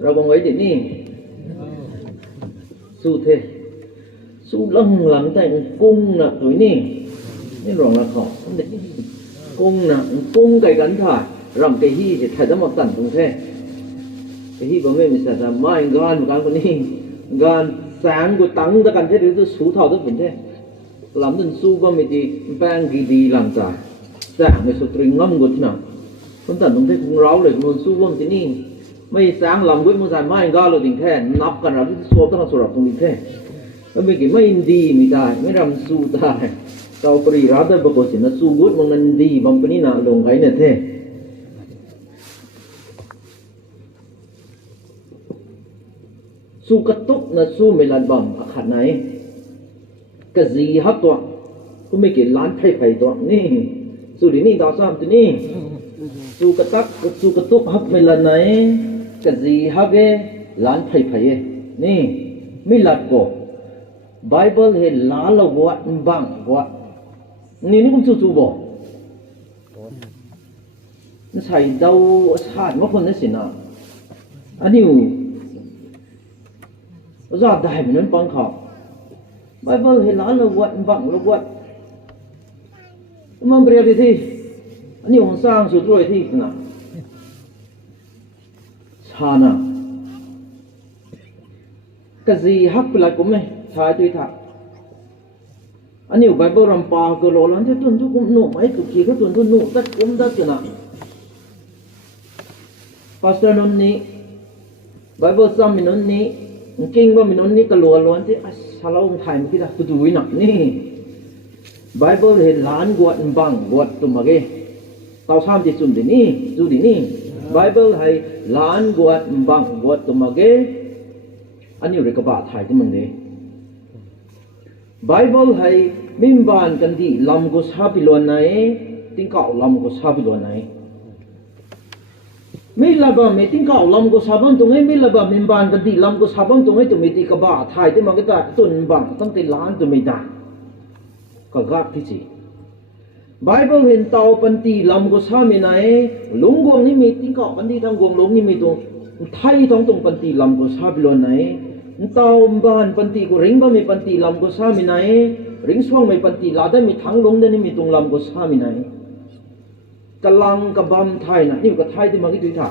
เราบอกไว้ที่นี่สู้เทสู้หลังแต่กุ้งน่ะตัวนี้นี่รองละขอกุ้งน่ะกุ้งไก่กันค่ะรำไก่ฮีจะถ่ายทั้งหมดตันตรงเทไก่ฮีบอกไม่มีสัตว์ไม่งานเหมือนกันคนนี้งานแสงกูตั้งตะกันเทหรือตัวสู้เท่าตัวเป็นเทลำจนสู้ก็ไม่ดีแป้งดีหลังจากแสงไม่สุดตรึงง่ำกูที่น่ะคนตันตรงเทคงเร้าเลยมันสู้ว่าที่นี่ไม่แสงลำกุ้งมันใส่ไม่งานเราดิ่งแท้นับกันเราที่สู้ต้องสู้เราตรงนี้แท้แล้วไม่กี่ไม่ดีไม่ได้ไม่รำสู้ได้เราปรีรัดได้บอกว่าสินะสู้กุดมันนั่นดีบางปีนี้น่ะลงไก่เนี่ยแท้สู้กระตุกนะสู้ไม่ลันบังอาขัดไหนกระซีฮับตัวก็ไม่กี่ล้านไผ่ไผ่ตัวนี่สู้ดีนี่ดาวซ้ำตัวนี้สู้กระตักสู้กระตุกฮับไม่ลันไหนกระซีฮับเอล้านไผ่ไผ่นี่ไม่ลัดก็ไบเบิลเห็นล้านละวัดบังวัดนี่คุณสู้บอกนั่นใส่ดาวชาติมาคนนั้นสินะอันนี้รอดได้เหมือนนั้นปังเขาไบเบิลเห็นล้านละวัดบังละวัดมันเปรียบที่อันนี้ผมสร้างสุดรวยที่นะชานะกะซีฮับไปละกูไหมชายตัวท่าอันนี้ไบเบิลรำปาก็รอหลังที่ต้นทุกคนหนุ่มไอ้กุกี้ก็ต้นทุกหนุ่มตัดกุมตัดกันนะพาสเตอร์นนนี้ไบเบิลซ้ำมินนนี้กิ้งว่ามินนนี้ก็ล้วนที่ชาลงไทยมันที่ละตัวดูหนักนี่ไบเบิลเห็นล้านกวดบังกวดตัวมาเกะเต่าซ้ำที่สุดที่นี่สุดที่นี่ไบเบิลให้ล้านกวดบังกวดตัวมาเกะอันนี้เรียกว่าไทยที่มันเนี่ยไบเบิลให้มิมบานกันที่ลำกุศลพิลวนไหนติ้งเก่าลำกุศลพิลวนไหนไม่ละบ่ไม่ติ้งเก่าลำกุศลบังตรงนี้ไม่ละบ่มิมบานกันที่ลำกุศลบังตรงนี้ตัวไม่ตีกบ้าไทยที่มันก็จะตุนบังตั้งแต่ล้านตัวไม่ได้ก็กลับที่สิไบเบิลเห็นเตาปันตีลำกุศลมีไหนหลงกวงนี่มีติ้งเก่าปันตีทางกวงหลงนี่มีตรงไทยท้องตรงปันตีลำกุศลพิลวนไหนเตาบ้านปันตีกูริงบ่มีปันตีลำกุศลมีไหนริงช่วงไม่ปันตีลาได้มีทั้งลงได้นี่มีตรงลำกุศลมีไหนกำลังกบำไทยนะนี่ก็ไทยที่มาที่ดุยท่า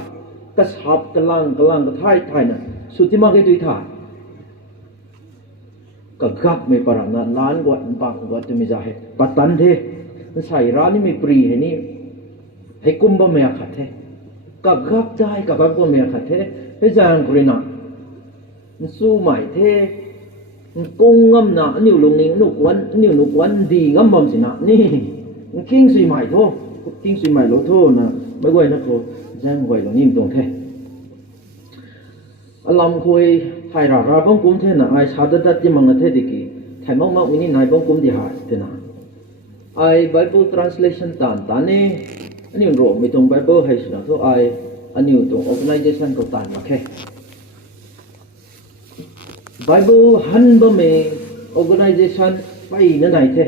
กระชับกำลังก็ไทยนะสุดที่มาที่ดุยท่าก็ขับไม่ปรานะล้านกว่าบางกว่าจะไม่ใช่ปัตตันเทใส่ร้านนี่ไม่ปรีให้นี่ให้กุมบ่ไม่ขัดเทก็ขับได้กับบางบ่ไม่ขัดเทให้จางกรีน่ะสู้ใหม่เท่กุ้งงำหนานิ้วลงนิ้วนุกวันดีงำบอมสินะนี่กิ้งสุยใหม่โทกิ้งสุยใหม่โลโทนะไม่ไหวนะโคแจ้งไหวลงนิ้วตรงเท่ลำคุยไทยราบ้องกุ้มเท่น่ะไอชาดัดที่มังเทดิกีไทยมังมินี่นายบ้องกุ้มที่หายเท่น่ะไอ Bible translation ตานนี่อันนี้รวมไม่ตรง Bible ให้สินะทุกไออันนี้ตรง organization ก็ตานมาแค่Bible หันบ่มี organization ไปนั่นไหนเท่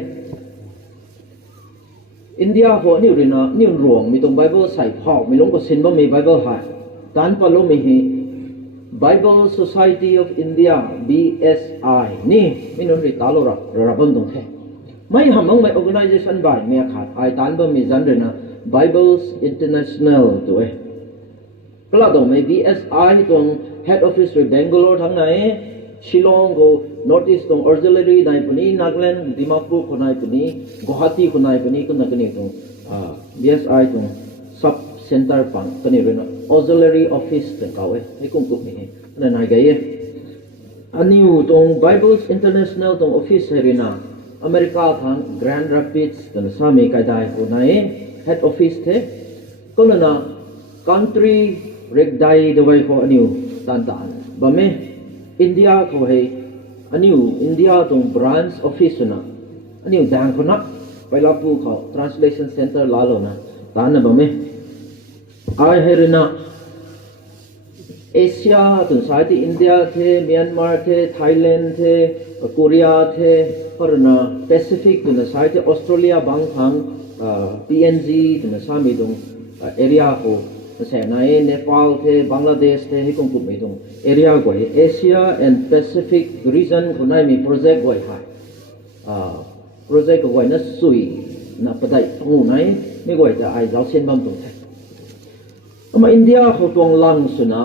อินเดียพวกนี้เรียนนี่รวมมีตรง Bible ใส่พอกมีลงก็สินบ่มี Bible หายตานปะโลมี Bible Society of India BSI นี่ไม่นนริตาโลระบังตรงเท่ไม่หำมังไม่ organization บ่ายเมียขาดไอตานบ่มีจันเรียน Bible International ตัวก็แล้วตรงมี BSI ตรง head office ใน Bangalore ทั้งไหนชิลองก็นอร์ทอีสต์ตรงออร์ซิลเลอรี่ในปุ่นี้นักเล่นดิมาปูคนในปุ่นี้กุวาตีคนในปุ่นี้ก็นักเรียนตรงBSI ตรงซับเซ็นเตอร์ปังก็นี่เรื่องออร์ซิลเลอรี่ออฟฟิศตรงเขาให้กุ้งกุ๊กนี่นั่นไงกันอันนี้ตรง Bible International ตรงออฟฟิศเรื่องอเมริกาทาง Grand Rapids ตรงสามีกันได้คนใน head office เท่ก็นั่นนะ country เรียกได้ด้วยพออันนี้ต่างๆบ่ไหมอินเดียเขาให้อันนี้อินเดียตรง branch office นะอันนี้ดังคนนักไปรับผู้เขา translation center ลาโลนะตานนะบ่ไหมไอเฮรินะเอเชียตรงสายที่อินเดียเทเมียนมาเทไทยแลนด์เทเกาหลีเทฮอร์นะแปซิฟิกตรงสายที่ออสเตรเลียบางทางPNG ตรงสามีตรงเอเรียเขา แสในเนปาลเทบังกลาเทศเทให้กงกุไม่ตรงเอเรียกว่าเอเชียแอนด์แปซิฟิกรีจนคนนั้นมีโปรเจกต์ไว้ให้โปรเจกต์ไว้นั่นสุยนับได้งูไหนไม่ไว้จะไอ้เราเส้นบำตรงไทยมาอินเดียเขาตวงลังสุนะ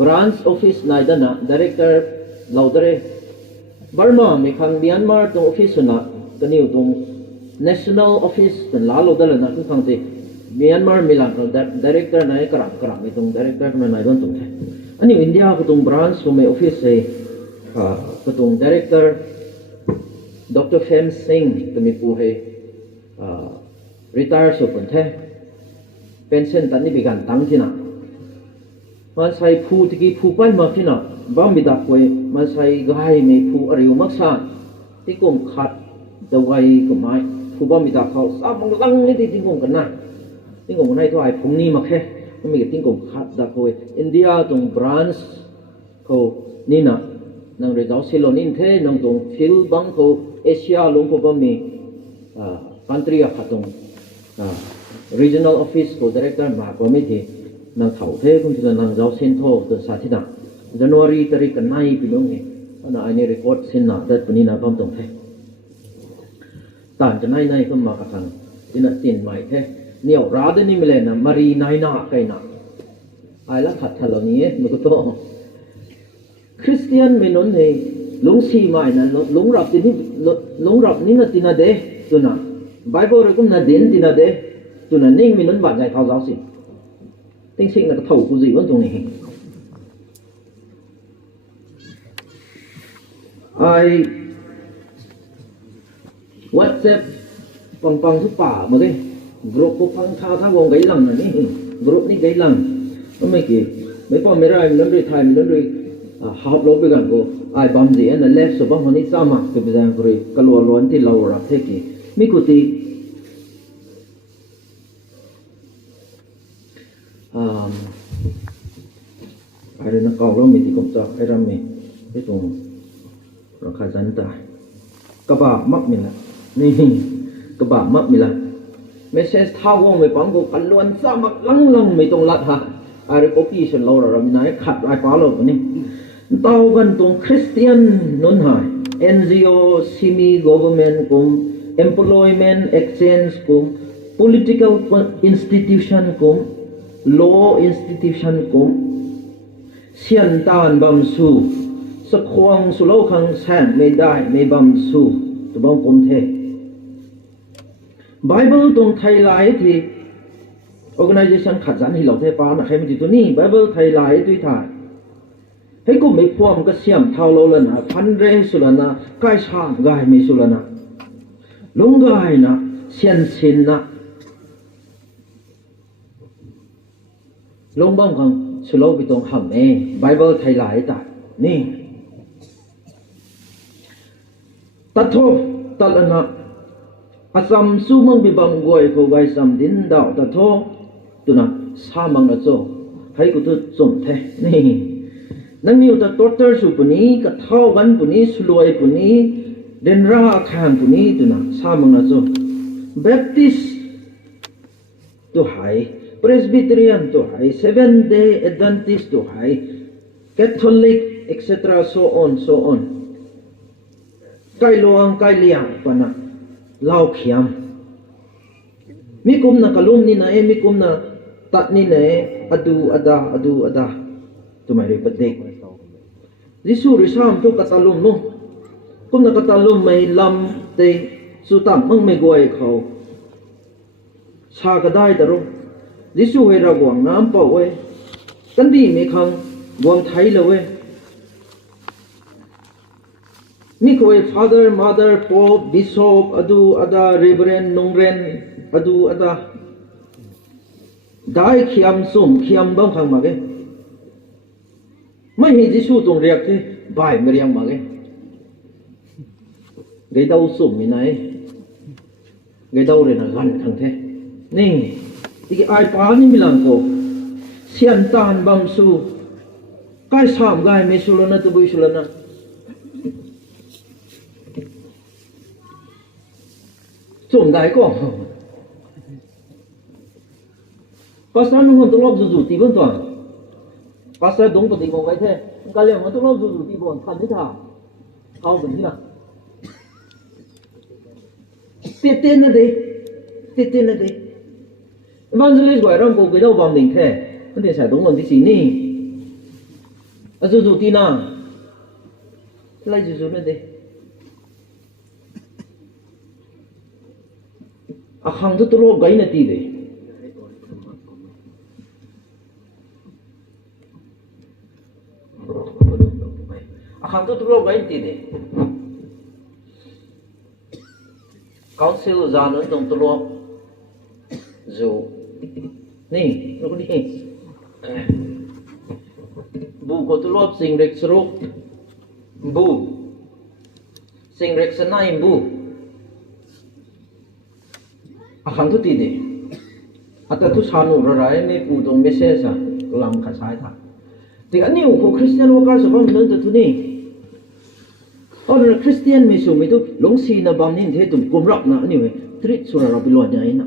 branch office นายด้านนะ director เราเดรบาร์มาไม่ขังเมียนมาตรง office สุนะตัวนี้ตรง national office เป็นลาเราเดรนะคือขังที่เมียนมาไม่หลังเรา director นายกระดับไม่ตรง director นายด้านตรงไทยอันนี้อินเดียเขาตรง branch ของ office เลยเขาตรง director Dr. Fem Singh ตัวมีผู้ให้retire สุดคนแท้เป็นเส้นตันนี้เป็นการตั้งที่น่ะมันใส่ผู้ที่กี่ผู้ไปมาที่น่ะบ้ามีดักไว้มันใส่กายไม่ผู้อะไรอยู่มักษาที่กงขัดตะไวก็ไม่ผู้บ้ามีดักเขาสามมังลังนี่ที่กงกันนะที่กงให้ตัวไอ้พงนี้มาแค่ไม่มีที่กงขัดดักไว้อินเดียตรงบรานซ์เขานี่น่ะนั่งเรื่องสิโลนินเทนั่งตรงฟิลบังเขาเอเชียลงเขาบ้ามีcountry ขัดตรงregional office ของ director มาก็ไม่ทีนางเถาเทคุณที่นางเจ้าเซนโตตัวสาธิตนะJanuary ตรีกันไหนปีน้องเองอันนี้ record เซนนะแต่ปีนี้นะพร้อมตรงเทต่างจะไหนก็มากระทังที่นั่นตินใหม่เทเนี่ยร้านนี้ไม่เลยนะมารีนายนาใครนะไอ้ละขัดทะเลนี้มันก็ต้องคริสเตียนไม่นนเองหลงสีใหม่นะหลงรับที่นี่หลงรับนี่นะที่นั่นเด้ตัวน่ะBible เราก็น่าเด่นที่นั่นเด้ตัวนั้นนิ่งมีนั้นบาดใจเท้าเท้าสิติ้งสิ่งนั้นก็เท่ากูสิวันตรงนี้ไอ้ WhatsApp ปังทุกป่ามาเลยกรุ๊ปพวกฟังข่าวทั้งวงไกหลังนี่กรุ๊ปนี้ไกหลังก็ไม่กี่ไม่พอไม่ได้มีนั้นด้วยไทยมีนั้นด้วยหอบลบไปกันกูไอ้บอมจีอันนั้นเล็กสุดบ้างคนนี้ซ้ำมาก็เป็นอย่างไรก็ล้วนที่เรารับเทกี่ไม่กูตีada nak kau ram mesti kau cak ram ni itu orang kajian dah kebab mak mila ni kebab mak mila message thawong me panggo kalluan sama lang me tong lat ha ada kopi sen lo ram nai khat ai pa lo ni tau kan tong Christian non hai NGO semi government kum employment exchange kum political institution kum law institution kumเสียนตานบำสูสะควงสุโลคังแสนไม่ได้ไม่บำสูตัวบ้องกลมเท Bible ตรงไทยไลท์ที่ organization ขัดสันให้เราเทปานะใครไม่ติดตัวนี้ Bible ไทยไลท์ด้วยถ่ายให้กูไม่พวมก็เสียมเท่าเราเลยนะพันเรสุลนะใกล้ช่างกายไม่สุลนะลงกายนะเสียนสินนะลงบ้องคังสโลไปตรงหำเองไบเบิลไทยหลายตัดนี่ตัดโทตัดละนะอาซัมสู้มังบิบังกวยเขาไว้ซัมดินดาวตัดโทตัวน่ะสามังละโจให้กูตัวจมเทนี่นั่นนี่ตัดตัวเตอร์สุปุนี้กับเท่ากันปุนี้สลวยปุนี้เดนราคางปุนี้ตัวน่ะสามังละโจแบปติสตัวหายPresbyterian to hai, Seventh-day Adventist to hai, Catholic, etc. So on. Kai luang, kai liang pana, lau kiam. Mikum na kalum ni na mikum na tat ni na adu ada. Tumay ripadik. Jisu risam to katalum no. Kum na katalum may lam te sutam mang may guay kau. Sa kadai daro.ดิสูเวรากวางน้ำเป่าเว้กันดีไม่คังกวางไทยเลยเว้มีคุย father mother pope bishop อดูอดา reverend นงเรนอดูอดาได้เขียมสุ่มเขียมบ้างคังมาเกไม่เห็นดิสูตรงเรียกที่บ่ายไม่เรียงมาเกเกยดาวสุ่มมีไหนเกยดาวเรนกันคังเทนี่อีกไอ้ปานี่มิลังโกเสียนตานบำสูใกล้สามกายไม่สุลนะตัวบุยสุลนะจุ่มได้ก็ pastor nung hon tulop zu ti bon to pastor dong ko ti mo bai the ka le mo tulop zu ti bon than ni tha hau ben ni na te na de evangelist gọi rong ko cái đâu vòng đỉnh thế vấn đề sai đúng còn tí gì nè zu ti na lại zu na de khang tu lo gai na ti de khang tu lo gai ti de council za no tong tu lo zo ni lo ni bu ko tu lo sing rek sro bu sing rek sanai bu khang tu ti de ata tu sanu ra rai me pu dong message a lam kha sai tha ti ani ko christian worker so bam nan tu ni or christian me so me tu long si na bam nin the tum kum rap na ani we treat sura ra bi lo nya ina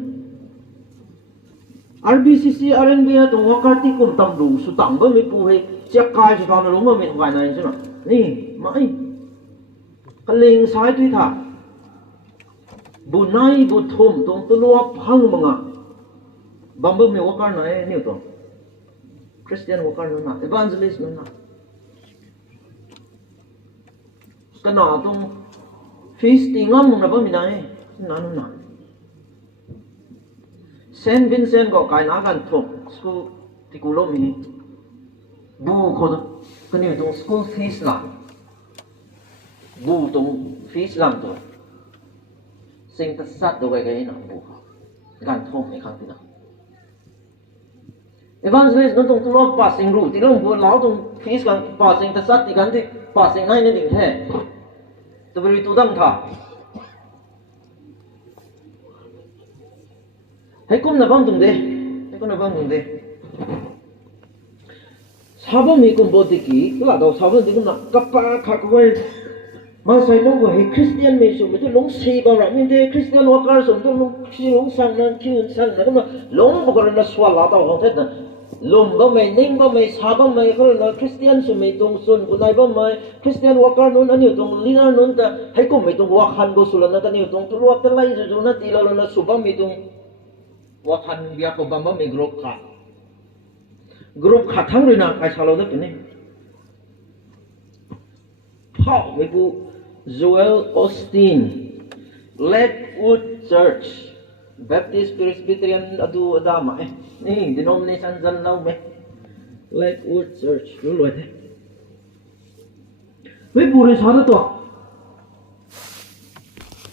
RBCC RNB to worker ti kum tam du su tang ba me pu he check kai so na long ma me vai na ni ni mai ka ling sai tu tha bu nai bu thum tong tu lo phang manga bambu me worker na e ni to christian worker na evangelist na kana tong feast tingam na ba mi nai na na Saint Vincent ko kai na kan thok school ti ku lo mi bu ko ko ni tong school fees la bu tong fees lam to sinh ta sát đồ cái nào bù gan thôm này khang thế nào evangelist nó tung lo passing ru thì nó buồn lão tung fees gan passing ta sát thì gan thì passing ngay nên đỉnh thế tôi bị tu đâm thà hãy cùng là băng tung đi hãy cùng là băng tung đi 사범 이건 뭐되기 그라도 사범 이건 까빠 갖고 mà sai long của hệ Christian mình dùng cái long xây bao rồi nhưng thế Christian worker dùng cái long khi long sang nên khi sang là cái mà long bao giờ nó xóa lá tao không thấy nè lùm bao mày ninh bao mày sa bao mày cái là Christian dùng mày tung xuân của này bao mày Christian worker nôn anh nhiều tung leader nôn ta hay cùng mày tung work han go sulan na nhiều tung tu work ta lai rồi nó tì lo nó sụp bao mày tung work han bia ko bao mày group khát thang rồi na cái sao lâu đó cái này Paul mày bu Joel Austin, Lakewood Church, Baptist Presbyterian adu adama ni denomination dân lâu mấy Lakewood Churchรู้เลยthế với bù này sao đó to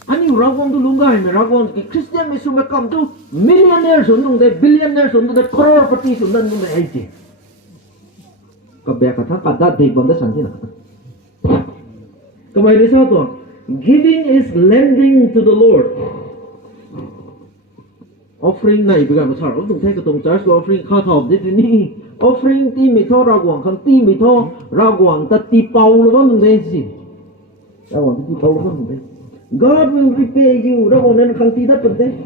anh yêu rau quang tu lunga hay mà rau quang cái Christian mới sum cầm tu millionaire xuống tung đây billionaire xuống tung đây crorepati xuống đây tung đây hay chứ có bé cả thằng cả đã thấy bằng đó sản thế nào Kamay rin sa ito, giving is lending to the Lord. Offering na ibigay mo sa harap. Itong tayo itong church ko offering cut-off. Dito ni offering ti mito ragwang. Kan ti mito ragwang. Ta ti paulo ba nung desi. Ragwang ti paulo ba nung desi. God will repay you. Ragwang na nakang ti dapat desi.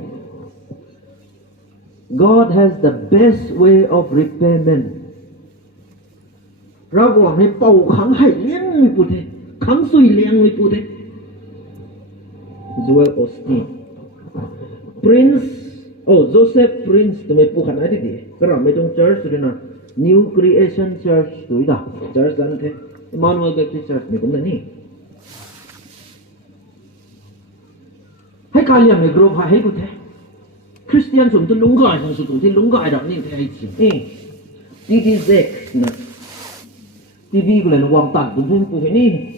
God has the best way of repayment. Ragwang hay pau khang hay yan mi puti. Khang sui liang mi puti. Joel Austin. Joseph Prince tu may pukan ay di. Karena may tong church tu na New Creation Church tu ida. Church dan the Emmanuel Baptist Church may kumna ni. Hay kalian may group hay ko the. Christian sum tu lunggai sang su tu ti lunggai da ni the ai chi. Ti zek na. TV ko lang wang tan tu pu ni.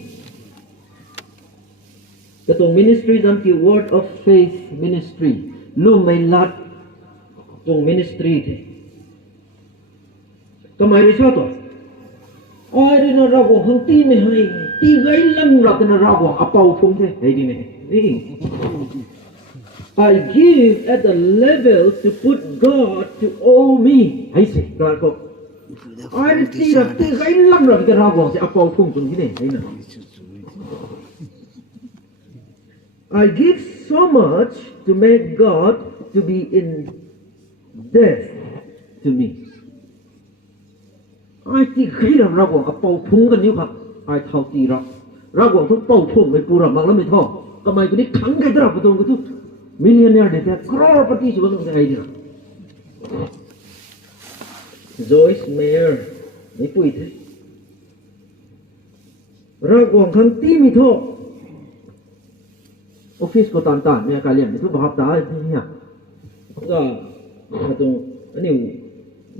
Katong ministry dan ki Word of Faith ministry. Lu may lat tong ministry te. Kamay rin sa to. Ay rin na rago hang ti me hay. Ti gay lang rat na rago apaw pong te. Ay din eh. I give at the level to put God to owe me. Hay si. Kaya ko. Ay rin ti rat. Ti gay lang rat na rago si apaw pong tong gini. Ay na. I give so much to make God to be in death to to me ไอ้ที่ใครเราบอกกับเป่าพุ่งกันนิ้วครับไอ้เท่าตีเราบอกทุกเป่าพุ่งไปปูระมักแล้วไม่ท่อก็ไม่ก็ได้ขังกันตลอดประตูก็ทุกมิลเลนเนียร์เด็กครอปฏิสุวรรณไอ้เนี่ยโจยส์เมย์ไม่พูดเลยเราบอกคำตีไม่ท่อออฟฟิศก็ตันเนี่ยการเรียนทุกแบบได้เนี่ยก็ตรงอันนี้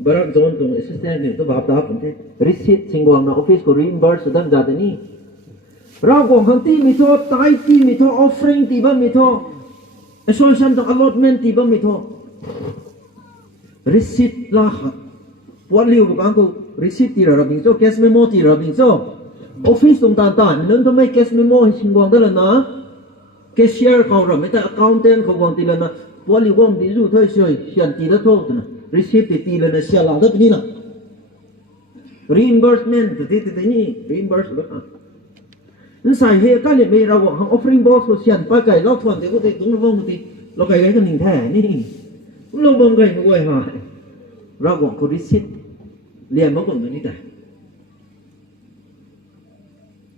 บริษัทตรง assistant เนี่ยทุกแบบได้ผมที่ receipt สิ่งของในออฟฟิศก็ reimburse ดังจากนี้เราบอกคำที่มีท่อตายที่มีท่อ offering ที่บ้านมีท่อ association ต้อง allotment ที่บ้านมีท่อ receipt ล่ะวันเลี้ยวบุกอังกู receipt ที่เราบินโซ่ cash memo ที่เราบินโซ่ office ตรงต่างๆนั่นทำไม cash memo ให้สิ่งของได้แล้วนะcashier เขาเราไม่แต่ accountant เขาบอกตีแล้วนะวันนี้ว่างตีรู้เท่าไหร่เขียนตีละเท่านะ receipt ตีแล้วนะเสียหลังได้ปีนี้นะ reimbursement ตีนี่ reimburse แล้วนั่นใส่เหตุการณ์เนี่ยเราบอกทำ offering box เราเขียนไปไก่เราทวนแต่ก็ตีตรงว่างตีเราไก่กันหนึ่งแท้นี่เราบังไก่มาไว้มาเราบอกคน receipt เรียนมาก่อนตัวนี้แต่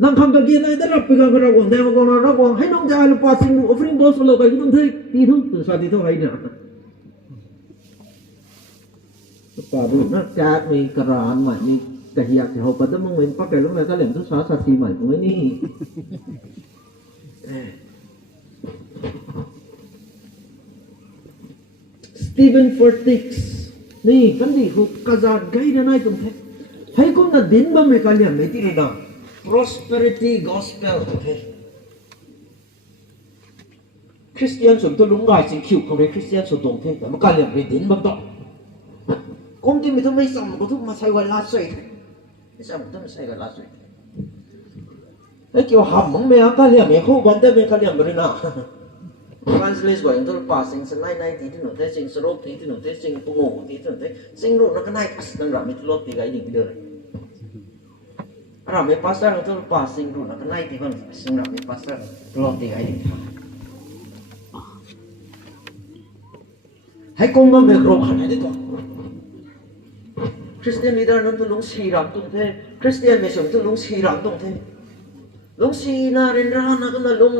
นั่งคำตะกี้นั่นได้รับไปกับเราก่อนแต่มาก่อนเราบอกให้น้องชายเราปาสิ่งดู offering box เราไก่ก็ต้องตีทุกตัวสาธิตเท่าไหร่เนี่ยป่าดูนักจากมีกระรานใหม่มีแต่อยากจะเอาไปแต่มึงเป็นปักไก่แล้วแม่ก็เล่นทุกสาสตีใหม่ตรงนี้ Stephen Furtick นี่กันดีคือกระจายไกด์นั่นไอ้ตรงนี้ให้คุณน่ะดินบ้างไหมกันเนี่ยไม่ตีระดับ prosperity gospel คริสเตียนส่วนตัวลุงไก่สิ่งคิวของเรื่องคริสเตียนส่วนตรงที่แต่มันกันเนี่ยไม่ดินบ้างต่อ公地咪都未上，我都冇使過拉水，你上都冇使過拉水。你叫鹹蒙咩啊？家裡咪好講得咩？家裡咪得嗱。Translate 過人都把成成奶奶啲啲奴仔，成十六啲啲奴仔，成半牛啲啲奴仔，成六那個奶卡斯能讓咪落地個一定得。讓咪把晒都把成六那個奶地方成讓咪把晒落地個一定。喺公嗰咪落下嚟呢個。Christian leader นั้นต้องลงชีรังตรงเท่ Christian ไม่ใช่ต้องลงชีรังตรงเท่ลงชีน่าเรียนร้านนะก็น่าลง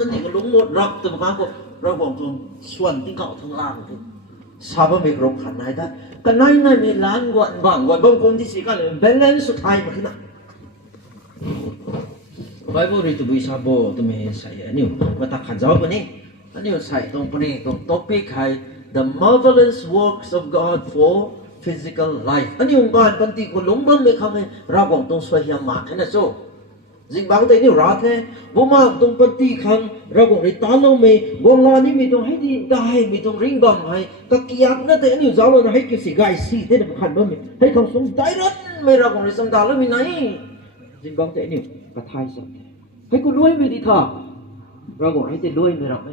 ตั้งแต่ก็ลงหมดรักตัวมันก็เราบอกตรงส่วนที่เก่าทั้งล่างที่ชาวบ้านไม่กรบขันไหนได้กันไหนมีล้านกว่าบางคนที่สิ่งอะไร balance สุดท้ายมาขึ้นนะ Bible รีตัววิชาโบตัวไม่ใส่อันนี้มาตักขันเจ้าคนนี้อันนี้ใส่ตรงนี้ตรง topic ให้ the marvelous works of God for physical life อันนี้องค์การปฏิกูลงบ้างไม่คำให้เราบอกตรงสวยงามมากนะโซ่สิ่งบางแต่นี่รัฐเนี่ยบ่มาตรงปฏิคังเราบอกในตาเราไม่บ่ลานี่มีตรงให้ดีได้มีตรงริงบังให้ตะเกียบนั่นแต่อันนี้จ้าเราให้กิสิกายสีเท่าขันบ้างให้เขาสงใจรัฐไม่เราบอกในสัมดาแล้วมีไหนสิ่งบางแต่นี่กระทายสักให้กูรวยไม่ดีท่าเราบอกให้จะรวยไม่เราไม่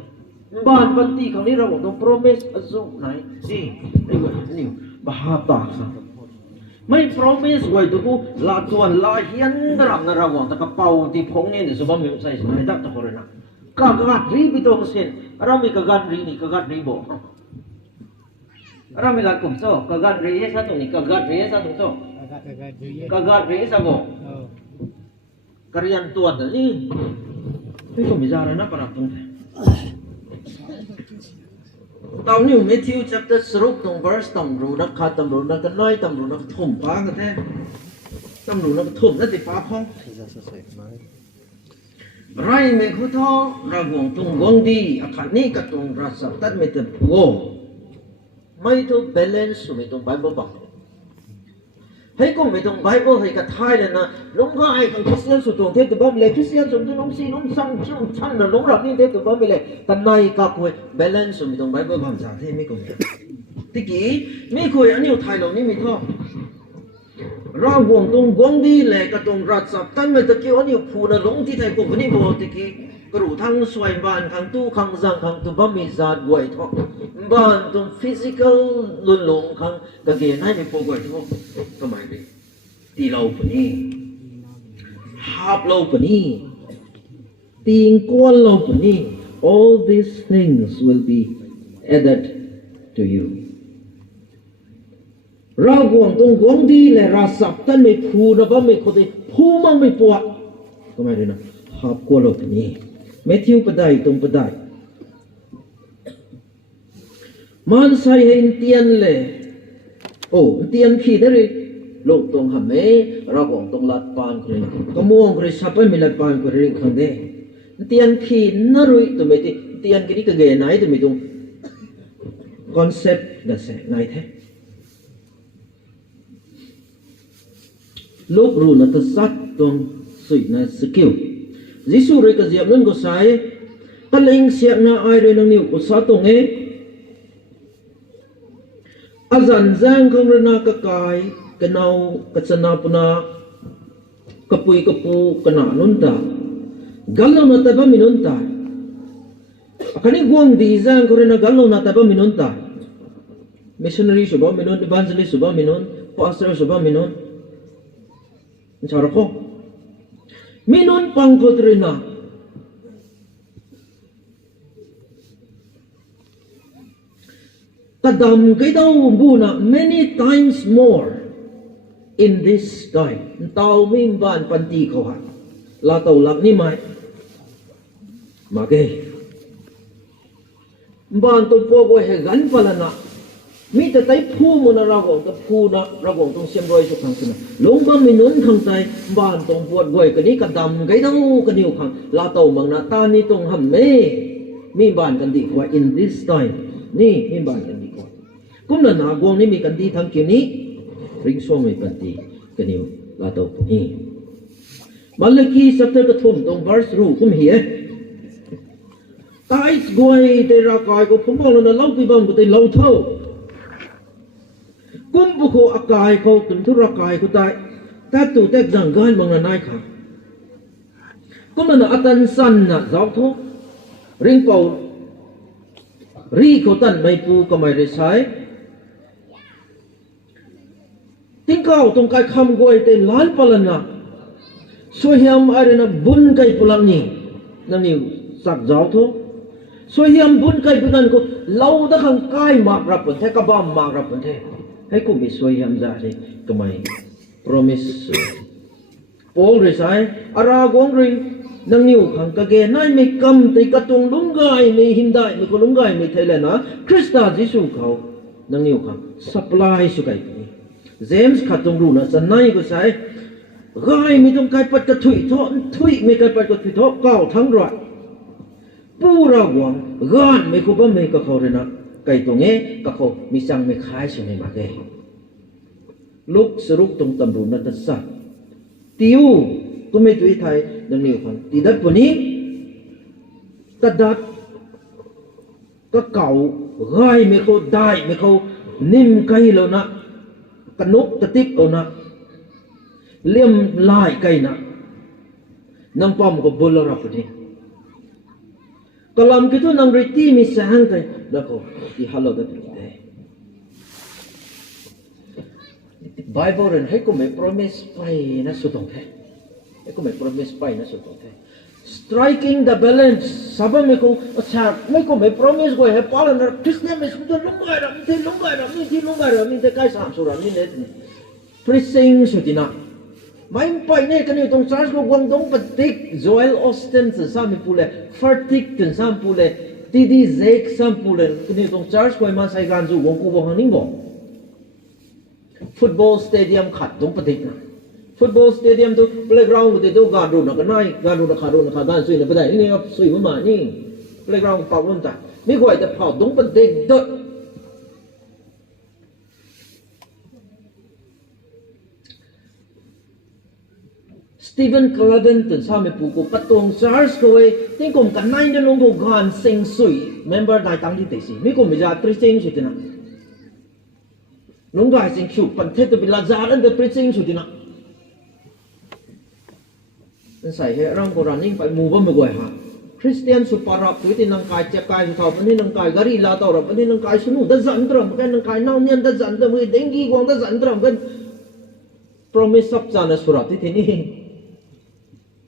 บ้านปฏิครั้งนี้เราบอกตรง promise อสุไหนนี่ไอ้คนนี่บ้าตาครับไม่ promise ไว้ตัวกูลาตัวลาเฮียนดรามนราวังตะกะเป่าที่พงเนี่ยสมมติใส่สมัยดักตะโคเรนะกะกัดรีบิโตเซนเรามีกะกัดรีนี่กะกัดรีโบเรามีหลักกลุ่มโซ่กะกัดรีเอสตรงนี้กะกัดรีเอสตรงโซ่กะกัดรีเอสโบกะเรียนตัวนี่ไม่ก็มีจาระนะปะรับตรงนี้ตอนนี้เมทิวจับแต่สรุปตรง verse ตำรูนักขาดตำรูนักกันน้อยตำรูนักทุ่มฟ้ากันแท้ตำรูนักทุ่มนั่นติฟ้าพองไรไม่คุ้นท้องระวงตรงวงดีอาคารนี้กับตรงรัศตัดไม่ติดโง่ไม่ต้อง balance ไม่ต้อง Bible บอกให้ก็ไม่ต้อง Bible ให้กับท้ายเลยนะลงก็ไอ้ของคริสเตียนสุดตรงเทศตัวบ้านเลยคริสเตียนสมที่น้องซีน้องสั่งชื่อชั้นนะลงรับนี่เทศตัวบ้านไปเลยแต่ในกับคุย balance ไม่ต้อง Bible บ้างจากที่ไม่ก็ไม่ที่กี้ไม่คุยอันนี้ไทยเรานี่ไม่ท้อเราห่วงตรงวงดีเลยกับตรงรัศตันไม่ตะกี้อันนี้พูดลงที่ไทยพวกนี้บอกที่กี้กระดูทั้งสวยบ้านทั้งตู้ทั้งจังทั้งตัวบ้านมีจัดไว้ท้อบ้านตรง physical ลุนลงทั้งตะกี้ให้ไม่พอไว้ท้อทำไมดิตีเราปนี่หาบเราปนี่ตีงก้นเราปนี่ all these things will be added to you เรากวงตรงกวงดีเลยราสับท่านไม่พูนะบ้าไม่คนที่พูมั่งไม่ปวดก็ไม่ได้นะหอบกลัวเราทีนี้ไม่ทิ้วประได้ตรงประได้มันใส่เห็นเตียนเลยโอ้เตียนขี้ได้เลยโลกตรงหำเอ๋เรากวงตรงลัดปานคนนี้ก็ม่วงคนนี้สับไปไม่ลัดปานคนนี้ขังเด้เตียนขี้น่ารู้ตัวไม่ตีเตียนกี่นี่ก็เกยไหนตัวไม่ตรงคอนเซ็ปต์นั่นแหละไหนแท้ลูกรู้นัตสัตตรงสุดนะสกิลยิสุเรกเจียบนั่นก็ใส่ตะลิงเสียงน่าไอเรื่องนิ้วก็สัตตรงเออาจารย์แจ้งคำเรนากกายกันเอากัจนาปุนากปุยกปูกันนานุนตากัลโลนัตบะมินุนตาคันนี้กวงดีแจ้งคำเรนากัลโลนัตบะมินุนตามิชชันนารีสุบะมินุนอีวานเจลิสสุบะมินุนพาสเตอร์สุบะมินุนcara ko minun pangkotrina tadam kaitaw buna many times more in this time tao min ban panti ko ha la tau lak ni mai mage ban to po bo he gan palanaมีแต่ไต้ผู้มุนเราของกับผู้นะเราของตรงเชียงรายสุดทางสุดลงบ้านมีนุนทางใจบ้านตรงปวดไว้กันนี้กันดำไก่เต้ากันนิ้วขังลาเต่าบางนาตานี่ตรงหำเม่มีบ้านกันดีกว่า in this time นี่มีบ้านกันดีกว่ากุมละนากวงนี่มีกันดีทางเกี่ยวนี้ริงช่วงไม่กันดีกันนิ้วลาเต่านี่บัลลังก์สัตย์กระทุ่มตรง verse รู้กุมเหี้ยตายกวยแต่ร่างกายก็ผมบอกแล้วนะเล่าไปบ้างก็แต่เล่าเท่ากุมบุโคอากายเขาถึงทุรกายเขาตายแต่ตัวแตกจังกันบางนาค่ะกุมนั่นอัตันสันนะเจ้าทุกริงเป่ารีเขาตันไม่ปูก็ไม่ได้ใช้ทิ้งเขาตรงกายคำกวยเต็นล้านปลันนะสวยยามอะไรนะบุญไก่พลังนี้นั่นนี่สักเจ้าทุกสวยยามบุญไก่พลังก็เล่าตะขังกายมากรับผลแท้กบ้ามมากรับผลแท้ให้กูมีสวยยามจ่าเลยก็ไม่ promise โป้หรือใช่อารากงริงนั่งนิ้วขังกะเกนายไม่กำแต่กระตุงลุงไก่ไม่หินได้ไม่ก็ลุงไก่ไม่เทเลนะคริสต์จิสุเขานั่งนิ้วขัง supply สุกัยเจมส์ขัดตรงรูนะสันนายก็ใช่ไก่ไม่ต้องไก่ปัดกระถุยท้อถุยไม่ไก่ปัดกระถุยท้อเก่าทั้งรอยปูระวังงานไม่คุบไม่ก็เขาเลยนะไก่ตรงนี้ก็เขามีสังไม่ขายใช่ไหมมาเกลูกสรุปตรงตำรูนัตสัตติวก็ไม่ตัวไทยดังนี้ฟังติดัดปุ่นี้ตัดดัดก็เก่าไก่ไม่เขาได้ไม่เขานิ่มไก่แล้วนะกระนุกตะติกเอานะเลี่ยมลายไก่นะน้ำป้อมก็บุลรับปุ่นี้kalau kita nang reti misang tay, lako di halo dah kita. Bible ren, hai ko may promise pai na sutong tay, hai ko may promise pai na sutong tay. Striking the balance, sabang may ko, achar, may ko may promise ko, hai pala na Christian may suto lumay ram, ti lumay ram, ti kay sam suram ni net ni. Pressing sutina. Main pai ne kan itong church ko Guangdong patik Joel Austin sa sami pule Fertik tin sam pule TD Zek sam pule kan itong church ko man sai gan ju wong ko bong ning bo football stadium khat dong patik na football stadium to playground ko to gan ru na kanai gan ru na kha sui na padai ni ngap sui ma ni playground pa won ta mi ko ai ta phao dong patik dot Stephen Clavin ตื่นเช้าไม่ปูกูประตูชาร์ลส์ก็เว้ยที่กูกันนั่งในโรงกูงานเซ็งสุย member ได้ตั้งที่ตีสี่ไม่กูไม่จะทริซิงสุดนะโรงงานเซ็งชุบปันเทตัวเป็นลาซาร์นเดอร์ทริซิงสุดนะนั่นใส่ให้ร่างกูรันนิ่งไปมูบ้าไม่กูฮะคริสเตียนสุปารับตัวที่นังกายเจ็บกายสุดท้ายวันนี้นังกายการีลาต่อรับวันนี้นังกายสนุกดัชจันทร์มันกันนังกายน่าเนียนดัชจันทร์มันเด้งกี้กวางดัชจันทร์มันกัน promise สับจานสุรัตที่นี่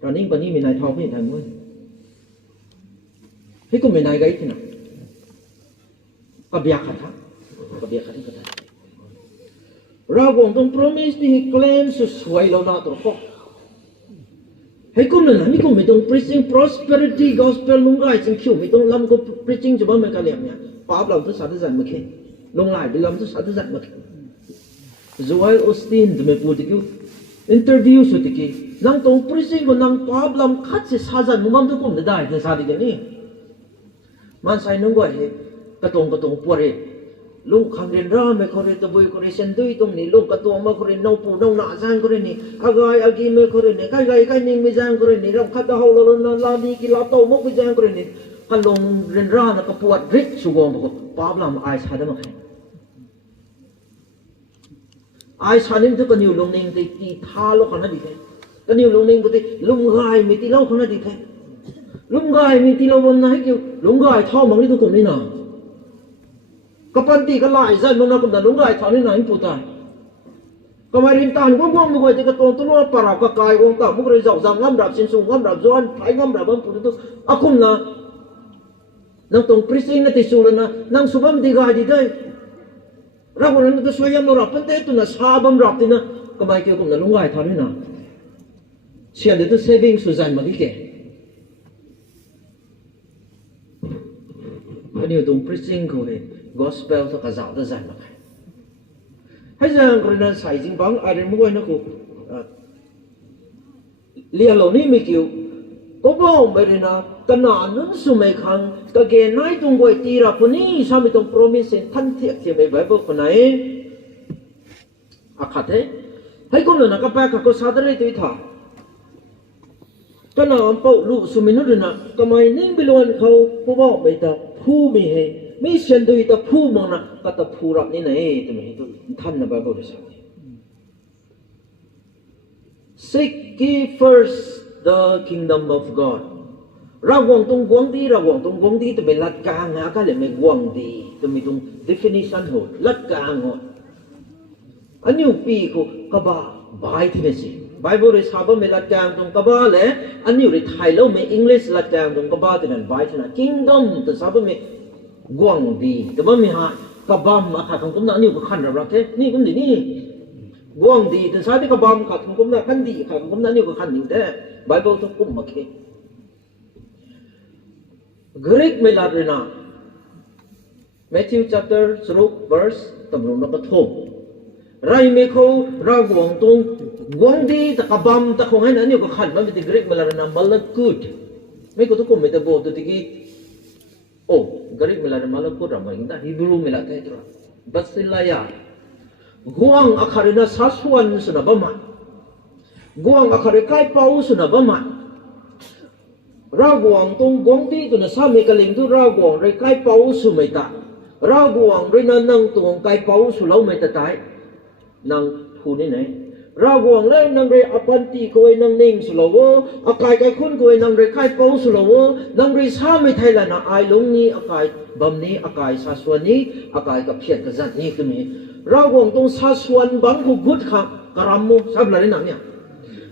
ตอนนี้วันนี้มีนายทองพี่ทำมั้ยให้กูมีนายไกด์ที่ไหนก็เบียร์ขัดฮะก็เบียร์ขัดที่ก็ได้ เราวงตรง promise ที่ claim สวยเราหน้าตัวก็ให้กุมนั่นนี่กุมไม่ต้อง preaching prosperity gospel ลุงไก่จึงคิวไม่ต้องลำก็ preaching จะบ้าไม่กันเลยเนี่ยป้าเราทุกสาธุสันมาเข่ลงไล่ไปลำทุกสาธุสันมาเข่Joel Osteen จะไม่พูดที่คิว interview สุดที่คิวนั่งตรง preaching ก็นั่งป้าลำคัดสิสาจันมุ่งมั่นทุกคนได้แต่สาธุกันนี่มันใส่นุ่งก็เห็นกระตงปวดเลยลุงขังเรียนร่าไม่เขาเรียนตะบุยเขาเรียนเซนดุยตรงนี้ลุงกระตัวมาเขาเรียนน้องปู่น้องหน้าจางเขาเรียนนี่อากายอากีไม่เขาเรียนนี่ใกล้นิ่งไม่จางเขาเรียนนี่เราคัดเอาเราลาดีกิลาโตมุกไม่จางเขาเรียนนี่ฮัลโหลเรียนร่านะก็ปวดริดสุกงบอกป้าบลามไอชาได้ไหมไอชานี่ทุกคนอยู่ลงนิ่งตีท่าโลกขนาดนี้แค่กันอยู่ลงนิ่งก็ตีลุงไงไม่ตีเล่าขนาดนี้แค่ลุงไงไม่ตีเล่าวันไหนกี่ลุงไงท่อมังนี่ทุกคนนี่นะก็ปันตีก็ไล่ใจมึงนะคุณแต่ลุงไก่ทำนี่ไหนพูดได้ก็มาเรียนตานว่างๆมึงไว้ที่กระตุ้นตัวปราบกระกายวงตามึงเลยจับจังงำดับสินสูงงำดับจวนไผ่งำดับมันพูดตัวอาคุมนะนั่งตรงปริสิงนั่งติสูรนะนั่งสุบัมดีกายดีได้เราคนนั้นก็ช่วยยามเรารับเป็นเตตุนะชาบัมรับที่นะก็ไม่เกี่ยวกับนั่นลุงไก่ทำนี่นะเชื่อเดี๋ยวตัวเซฟิงสุดใจมาที่แกอันนี้ตรงปริสิงเขาเลยgospel ถ้ากระจายได้ใจมาให้ยังคนนั้นใส่จริงบังอะไรมั่วนะกูเลี้ยเหล่านี้ไม่เกี่ยวก็บอกไม่ได้นะขนาดนั้นสุไม่ขังก็เกณฑ์นายตรงไว้ตีระคนนี้สามีตรง promise ท่านเทียบเทียบไม่ไว้บอกคนไหนอาคัดให้คนนั้นก็ไปกับคนสาธุเลยตัวท่าก็นำเป้าลูกสุมินุษย์นะก็ไม่นิ่งไปล้วนเขาผู้บอกไม่ตาผู้มีให้ไม่เช่นด้วยแต่ผู้มองนะก็แต่ผู้รับนี่นะตัวนี้ตัวท่านนะบาบูริสัน Seek ye first the kingdom of God เราหวังตรงหวังดีเราหวังตรงหวังดีตัวเป็นลัดกลางนะก็เลยไม่หวังดีตัวมีตรง definition หดลัดกลางหดอันนี้ปีก็กบ้าบายที่นี่สิไบเบิลเรสฮาบไม่ลัดกลางตรงกบ้าเลยอันนี้เรไทยแล้วไม่อังกฤษลัดกลางตรงกบ้าที่นั่นบายที่นั่น kingdom ตัวซาบไม่กวางดีแต่ว่ามีหากบามอาคาของผมน่ะนี่ก็ขันระดับเท่นี่ก็ดีนี่กวางดีแต่ใช้ที่กบามขาของผมน่ะขันดีขาของผมน่ะนี่ก็ขันหนึ่งแต่ไบเบิลต้องกุมมาเค่กรีกไม่ลาเรน่า Matthew chapter 3 verse ตำรวจนักโทษไรไม่เขาเรากวางตรงกวางดีแต่กบามแต่ของให้น่ะนี่ก็ขันมันเป็นกรีกไม่ลาเรน่าบัลลังกุดไม่ก็ต้องกุมไม่แต่บอกตัวที่กี้Oh, Greek melada malah kurang, kita Hebrew melada itu. Basilaya. Guang akarina sasuan sudah bama. Guang akarikai pau sudah bama. Raguang tung guang di tu nasa mekaling tu raguang rekai pau sumeta. Raguang rina nang tung kai pau sulau meta tai. Nang huni ne. Raguang le nang re apanti kowe nang ning sulawo akai kai kun kowe nang re kai pau sulawo nang re sa mai thai la na ai long ni akai bam ni akai sa suan ni akai ka phiat ka zat ni kumi Raguang tong sa suan bang ku gut kha karamu sab la na nya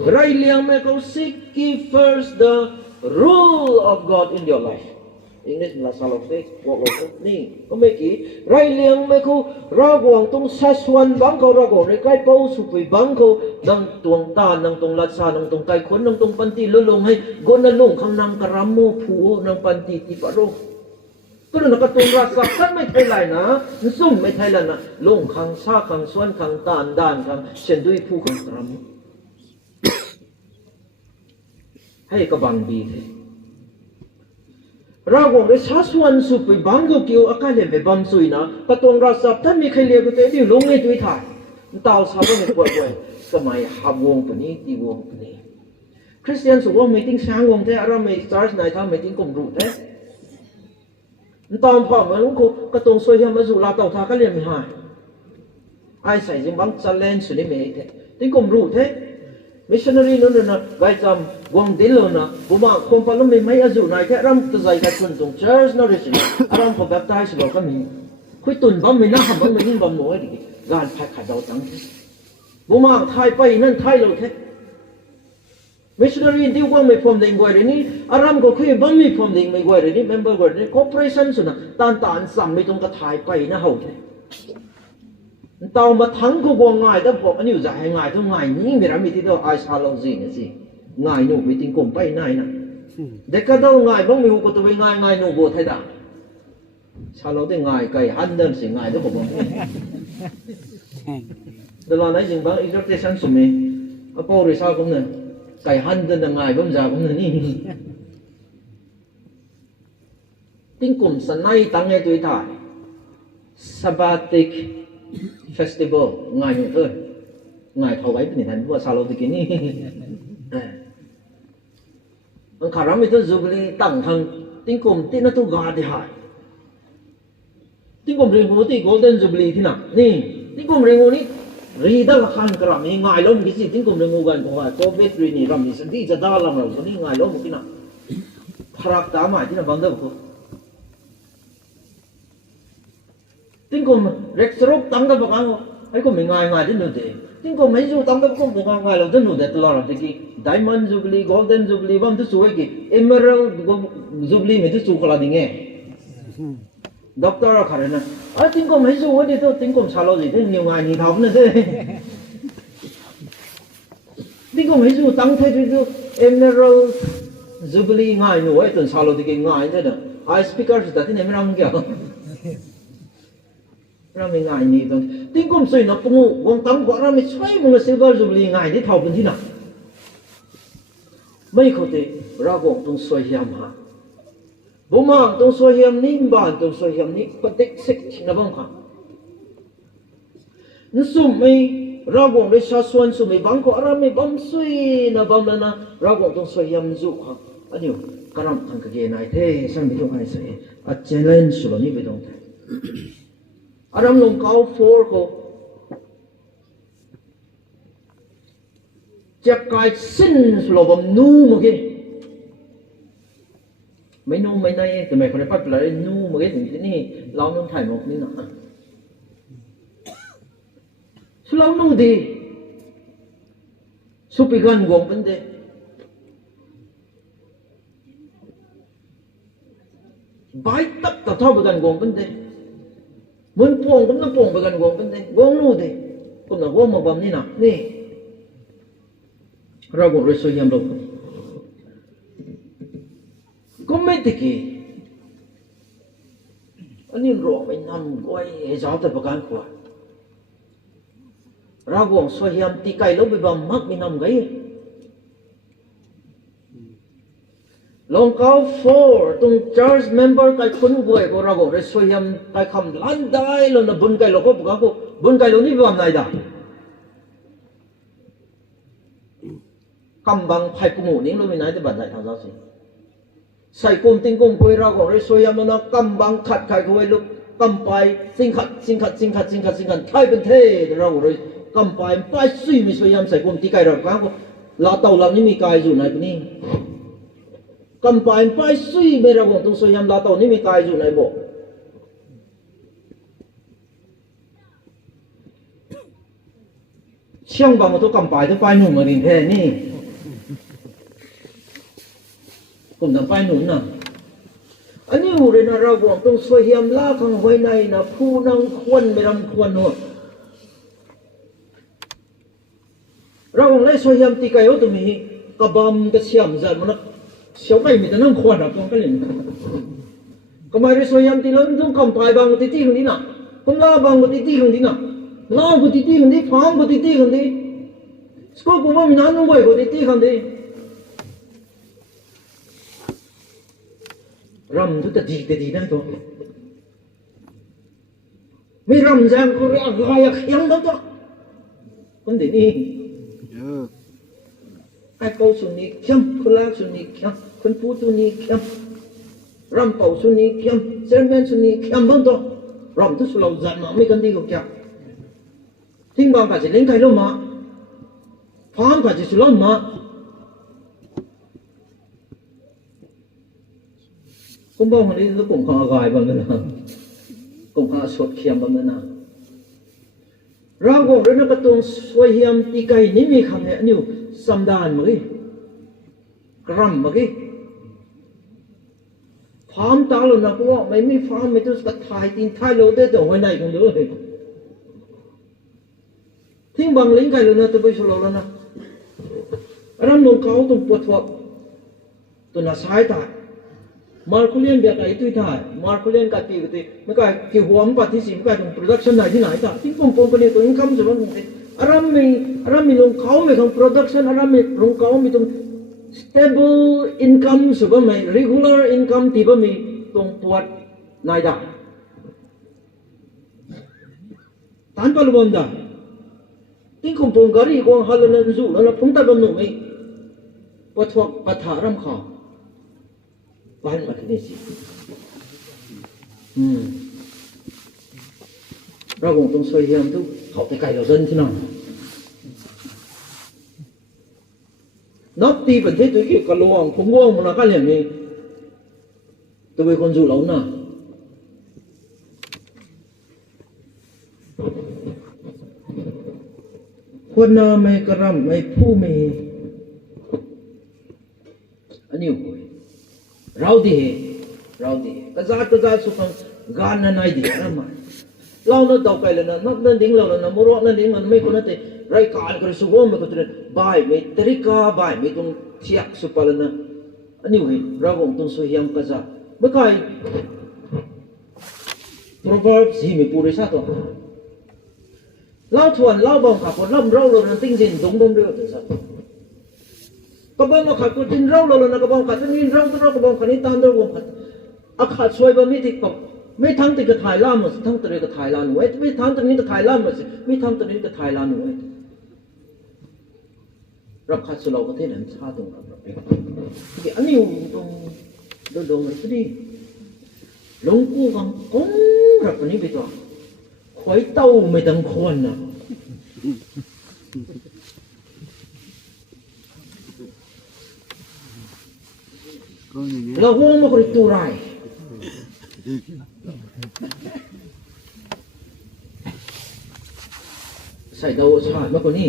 rai liang me ko seek ye first the rule of God in your life English là sao lộc thế, quốc lộc ni, có mấy kỹ, rai liang mấy cô, ra quảng tung sa xuân bắn câu ra quảng này cái bao sụp bị bắn câu, nang tuồng ta, nang tuồng lạt sa, nang tuồng cây khuẩn, nang tuồng panti lơ lồng hay, gôn na lồng khang nang karamo phu, nang panti ti paro,ก็เลยนักตุงรักษาท่านไม่ไทยไรนะซุ่มไม่ไทยละนะลงขังซาขังส่วนขังตานด้านขังเช่นด้วยผู้ขังกรรมให้กบังบีเถเราบอกเลยชาส่วนสุไปบังก็เกี่ยวอาการเลยไปบังสุยนะกระตุงรักษาท่านมีใครเลี้ยงก็เตะที่ลงในตัวถ่ายตาวสาวไม่ปวดเลยสมัยหาวงปนี้ตีวงปนี้คริสเตียนสุวรรณไม่ติ้งช้างวงแท้เราไม่จาร์สไหนทำไม่ติ้งกลมรูแท้ตอนพ่อเหมือนลุงกูกระตรงซอยยามาสู่ลาเต่าทาก็เรียนไม่หายไอ้ใส่ยังบังจะเล่นสุดในเมย์เท่ที่กลมรูเท่มิชชันนารีนั่นนะไว้จำวงดิลล์นะบุมาคมพันธุ์ไม่อาจุนายแค่รำตัวใจกันคนตรงเชิร์สนั่นเลยสิรำพอแบบตายสิบอกก็มีคุยตุนบังไม่น่าบังไม่ยิ่งบังหน่อยดิงานพักขาดดาวจังบุมาไทยไปนั่นไทยเราเท่missionary di wang may form ding gwai ni aram ko khui bang mi form ding mai gwai ni member gwai ni corporation suna tan tan sam mi tong ka thai pai na hau the tàu mà thắng của bọn ngài đã bỏ nhiều giải ngài thôi ngài nghĩ về làm gì đó ai sao lâu gì nữa gì ngài nụ bị tình cùng bay này nè Decadal ngài bông miu của tụi ngài nụ bộ thay đà sao lâu thì ngài cày ăn đơn chỉ ngài đó bỏ bọn đó là nói rằng bằng exhortation của mình ở Paul rồi sao cũng nè cày ăn đơn là ngài bông già cũng nè ní tình cùng sân nay tăng nghe tuổi thải Sabbatic Festival ngài nụ thôi ngài thầu ấy bên thành vua sao lâu thì cái níมันขาดไม่ต้องจูบลีตั้งทางติ้งกลมที่นั่นตัวกาดีหายติ้งกลมเรียงกูที่โกลเด้นจูบลีที่นั่นนี่ติ้งกลมเรียงกูนี่รีดัลขันกระมีง่ายล้มกี่สิติ้งกลมเรียงกูกันกูว่าโควิดรีนี่รำนี่สันติจะด่าลำเราคนนี้ง่ายล้มกี่นั่นพรักตามมาที่นั่นบังเด้อกูติ้งกลมเร็กสรุปตั้งแต่บอกว่าไอ้กูไม่ง่ายที่นู่นเด้ติ้งกลมไม่จู่ตั้งแต่กูบอกง่ายเราที่นู่นเด้ตลอดเลยที่Diamond Jubilee, Golden Jubilee, bam tu suai ki Emerald Jubilee me tu su kala dinge. Doctor khare na. A ting ko mai su wa de to ting ko chalo ji de nhiều ngai ni thom na de. Ting ko mai su tang thai tu Emerald Jubilee ngai no ai ton chalo de ki ngai de na. I speaker ta tin emerald kya. Ra me ngai ni to. Ting ko sui na pungu wong tang kwa ra me chai mo silver Jubilee ngai de thau bun thi na. Mấy khẩu tệ ra gồm trong xoay hiểm hạ bố mạng trong xoay hiểm ní bàn trong xoay hiểm ní bất tích xích là bông khả nó xùm mấy ra gồm để xa xuân xùm mấy bắn có ra mấy bấm suy là bấm là ra gồm trong xoay hiểm dụ khả anh hiểu cái làm thằng cái gì này thế sang bị đông hay sẽ challenge rồi ní bị đông thế Adam Luangkao 4 cô chắc cái xin là bầm nu mà cái mấy nu mấy nay tụi mày phải bắt lại nu mà cái gì này lão nó thay một như nào số lão nu thì số bị gan gồm vấn đề bãi tất cả thao bị gan gồm vấn đề muốn buông cũng nó buông bị gan gồm vấn đề gồm nu thì cũng là gồm mà bầm như nào nè ra gồm rồi xoay đâu có mấy thứ gì anh nhìn rõ mình nằm quay giáo tập bậc của ra gồm xoay hiểm tí cây lâu bị bầm mắc mình nằm gáy Luangkao 4 tung church member cái khuôn quay của ra gồm rồi xoay hiểm cái khăm lan đai luôn là bún cây lâu có bậc của bún cây lâu ní bầm này đã cầm bằng phải cùng những lúc mình nói thì bản đại thằng giáo sĩ sai cùng tinh cùng quay ra gọi rồi em nó cầm bằng khát khai quay lúc cầm bài sinh khát thay bên thế ra rồi cầm bài suy mi xoay em sai cùng tí cái rồi các là tàu làm như mi cái dù này bên cầm bài suy mi ra gọi tung xoay em là tàu như mi cái dù này bộ chiang bằng một số cầm bài tôi bài nung ở đỉnh thế nè cũng là phải nụn nè, anh yêu rồi na ra quảng trong xoay hiểm lá khang hoài này na phu năng khuân mê ram khuân thôi, ra quảng lấy xoay hiểm thì cái đó tụi mình cả bầm cái xiêm giật mà nó xéo cái mình ta năng khuân à con cái liền, cái mai xoay hiểm thì lớn trong cầm bài bằng một tí không đi nào, không la bằng một tí không đi nào, la một tí không đi, phàm một tí không đi, school của mình ăn không vậy một tí không đi. Ram tu tadi dah tu. Mấy ram giang có ra gaya khiang đó tu. Vấn đề đi. Ai câu suni khiang, khula suni khiang, khun pu suni khiang, ram pau suni khiang, sermen suni khiang bang tu. Ram tu sulau zan mà mấy cái đi có kia. Thinh bang phải lên cái luôn mà. Phàm phải sulau mà. Cũng bao nhiêu nó cũng họ gọi bằng cái nào, cũng họ sốt khiêm bằng cái nào. Ra gồm rồi nó bắt đầu xoay hiểm tí cây ní mi khang hệ nhiều xăm đàn mà cái, gram mà cái, phàm ta luôn là cũng mấy phàm mấy tôi bắt thai tin thai lâu thế rồi hồi này cũng được. ทิ้งบางลิงไก่เลยนะตัวไปฉลองแล้วนะรำลงเขาตรงปวดท้องตัวน่าสายตายมาร์คุเลียนเบียร์ไก่ตุ้ยถ่ายมาร์คุเลียนกัดตีกันตีไม่ไก่กี่หัวมันปัดที่สิไม่ไก่ตรงโปรดักชันไหนที่ไหนจ้ะที่ผมกันเนี่ยตัวอินคัมสุดมันคงรำมีลงเขาไม่ตรงโปรดักชันรำมีลงเขาไม่ตรง stable income สุดมัน regular income ที่มันมีตรงปวดนายด่าตันปลุบันด่าทิ้งคมพงการีกองฮัลลันซูแล้วพงตาบันนุ่มไอ้ปวดท้องปัทารำขาบ้านมาที่นี่สิเราคงต้องช่วยเยี่ยมทุกเขาไปไกลเราเดินที่นั่นนับตีประเทศตัวเกี่ยวกับหลวงผมว่างมันก็อย่างนี้ตัวเป็นคนสู่เหล่าน่ะคนน่าไม่กระรำไม่ผู้มีอันนี้โอ้ยเราดีกระจาสุขังกานันไอดีนะมันเราเนี่ยต่อไปเลยนะนักนั่นดิ้งเราเลยนะมรดกนั่นดิ้งมันไม่คนนั้นแต่รายการก็สุขไม่คนนั้นบ่ายไม่ตริกาบ่ายไม่ต้องเที่ยงสุภาพนะอันนี้เว้ยเราคงต้องสวยงามกระจาเมื่อไง Proverbs ที่มีปุริชาตัวเราทวนเราบอกขับคนล่ำเราเราติ้งจินตรงเรื่องตัวสักก็บอกมาขับคนจินเรานะก็บอกขัดนี่เราก็บอกขัดนี่ตามเราบอกขัดอาขาดช่วยบะไม่ติดกับไม่ทั้งติดกับถ่ายล่ามันทั้งตัวนี้ก็ถ่ายล่าหน่วยไม่ทั้งตัวนี้ก็ถ่ายล่ามันไม่ทั้งตัวนี้ก็ถ่ายล่าหน่วยเราขัดสุราประเทศนั้นชาตรงกับเราเองที่อันนี้ตรงโดนมันสิหลงกู้กังกงรับอันนี้ไปตัวคอยเต้าไม่ต้องคนนะเราหัวมันก็ตัวไรใส่ดาวชาติเมื่อก่อนนี้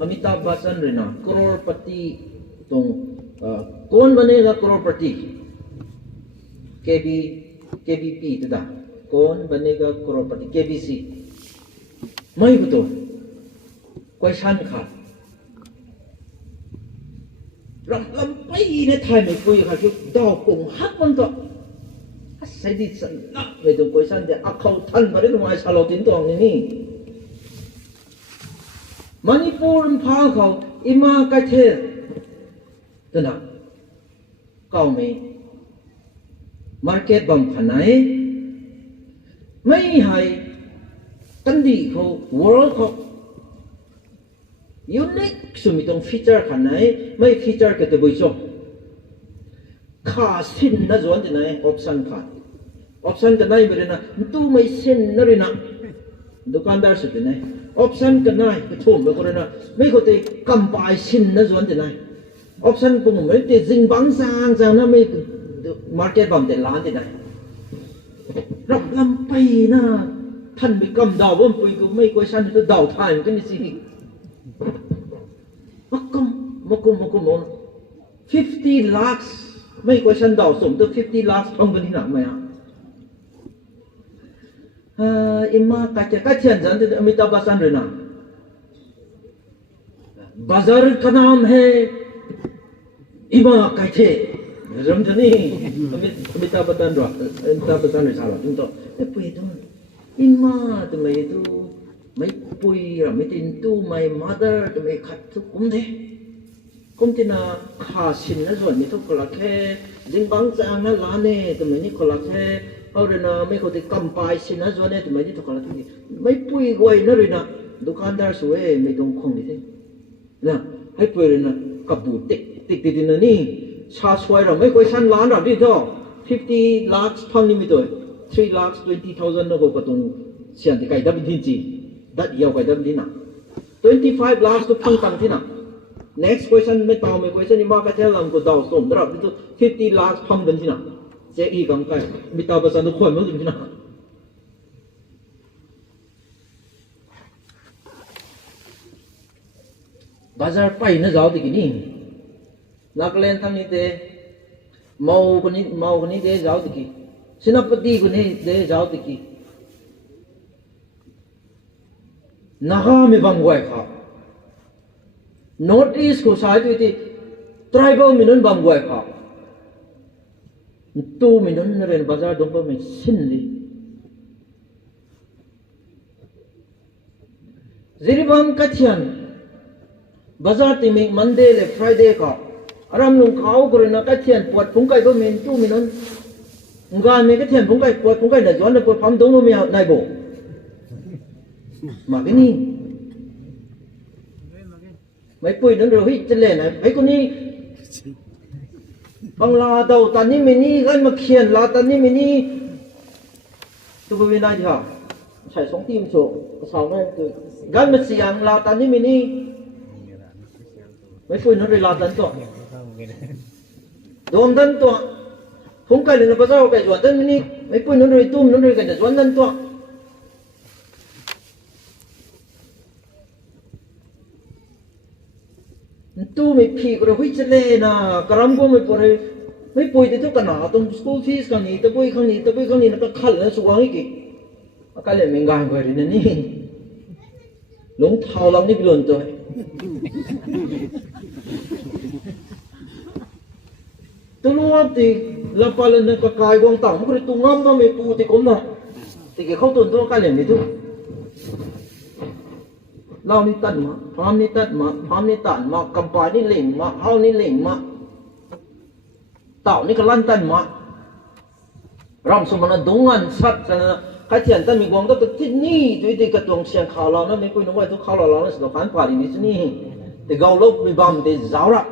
อมิตาบัชชันเลยนะกรอร์ปฏิตรงकौन बनेगा करोड़पति केबीपी तदा कौन बनेगा करोड़पति केबीसी मैं बतो क्वेश्चन खा लम पे ने थाई में कोई खा जो दाव कुंग हक मन तोใส่ดิสันนักไม่ต้องคุยสันเดียอักเขาทันมาได้ตรงไหนชาลอตินตรงนี้มณิปุรพาเขาอิมากะเทตัวนั้นเก่าไหมมาร์เก็ตบัมขนาดไม่ให้ตันดีเขา world เขา unique สุดมีตรงฟีเจอร์ขนาดไม่ฟีเจอร์ก็จะบุยจบข้าสินนะส่วนที่ไหนออปชั่นขาดออปชั่นกันไหนไม่ได้นะตู้ไม่สินนะเลยนะดูการได้สุดที่ไหนออปชั่นกันไหนก็ชมไปคนนั้นไม่เขาจะกำปายสินนะส่วนที่ไหนออปชั่นปุ่มไม่ติดสิ่งบางอย่างนะไม่มาร์เก็ตบัมเด็ดล้านที่ไหนรับลำไปนะท่านไปกำดาวว่าปุยก็ไม่กว่าฉันจะดาวทายกันนี่สิมักกุม50 lakhs ไม่กว่าฉันดาวสมตัว50 lakhs ทองกันที่หนักไหมอ่ะอิมากัจเจียนจันทร์อมิตาบัชชันเลยนะबाजार का नाम है इमा कैथे रमजनी अमिताभ बच्चन ने साला तुम तो पुई तो इमा तुम्हें तो मैं पुई मैं तीन तू मैं मदर तुम्हें खत तो कुम थे ना खासिन ना जोन में तो कोला के जिंग बांग जांग ना लाने तुम्हें नहीं कोला के और ना मैं को ते कम पाई सिन ना जोन ने तुम्हें नहीं तो कोला के मैं पुई गोई ना रे ना दुकानदार सुए मैं तो खोंग नहीं थेนะให้เพื่อนนะกับบูติดนะนี่ชาช่วยเราไม่ค่อยชั้นล้านหรอกที่เท่า50 lakhs ทองนี่ไม่ตัว3 lakhs 20,000นะก็ต้องเสียงที่ไก่ดับดินจีดัดเยาวไก่ดับดินนะ25 lakhs ก็พังตังที่นะ next question ไม่ตอบไม่ question นี่มาก็เท่าลำก็ดาวส่งดับที่ตัว50 lakhs พังกันที่นะเจ๊อีกำไก่ไม่ตอบภาษาทุกคนมั้งที่นะबाजार पाई न जाओ दिखी नहीं नागलैंड थंग नहीं दे माओ को नहीं दे जाओ दिखी सेनापति को नहीं दे जाओ दिखी naga mi bangwai kha north east ko sai tu ti tribal minun bangwai kha tu minun ren bazar dong pa mi sin li ziribam kathian bazar ti mi monday le friday ka aram Luangkao ko na kathian pot pungkai pa min tu minun ngan me kathian pungkai pot pungkai na jon na pot pham dong no mi nai bo mà cái ni mấy quỷ nó rồi hít chân lên này mấy con ni bằng là đầu tàn ni mình ni cái mà khiển là tàn ni mình ni tôi bên đây thì hả chạy xuống tim số sáu này tôi gan mà xiang là tàn ni mình ni mấy quỷ nó rồi là tàn to đom tàn to không cái này nó bao giờ cái chuẩn tàn mình ni mấy quỷ nó rồi tum nó rồi cái chuẩn tàn to tu mi phi ko hui chale na karam ko mi pore mai poi de to kana tum school fees kan ni to poi khang ni na ka khal na suwang ki ka le menga ko ri na ni long thau lang ni bilon to tu lo ti la palan na ka kai gong tang ko tu ngam ma me pu ti kom na ti ke khau ton to ka le ni tu lao ni tận mà phàm ni tận mà cầm bài ni lỉnh mà hao ni lỉnh mà tạo ni cái lăn tận mà ram số mà nó đúng ăn sát là cái tiền tận mình quăng đó tự tin ni tụi cái tuồng xiang khảo lao nó mấy cô nó quay tôi khảo lao nó sẽ phán phải đi chứ ni thì gầu lốc bị bầm thì giáo ra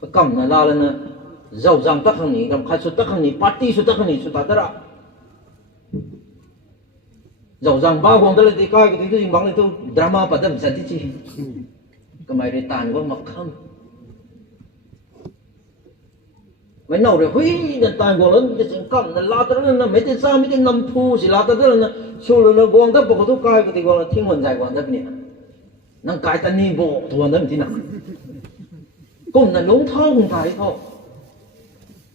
cái cầm là lao lên giàu giang tắc hàng nhỉ cầm khai số tắc hàng nhỉ party số tắc hàng nhỉ số tát ra giàu rằng bao gồm đó là cái coi cái thứ bằng này tôi drama bắt đầu sẽ chi cái máy để tàn qua mặc không mấy nấu rồi huy là tàn qua lớn cái chuyện cầm là la tới là mấy tên sao mấy tên nằm phu chỉ la tới là số là gồm đó bộ tôi coi cái gọi là thiên hồn dài gồm đó này năng cái tên ni bộ thuần đó thế nào cũng là lúng thao không phải thôi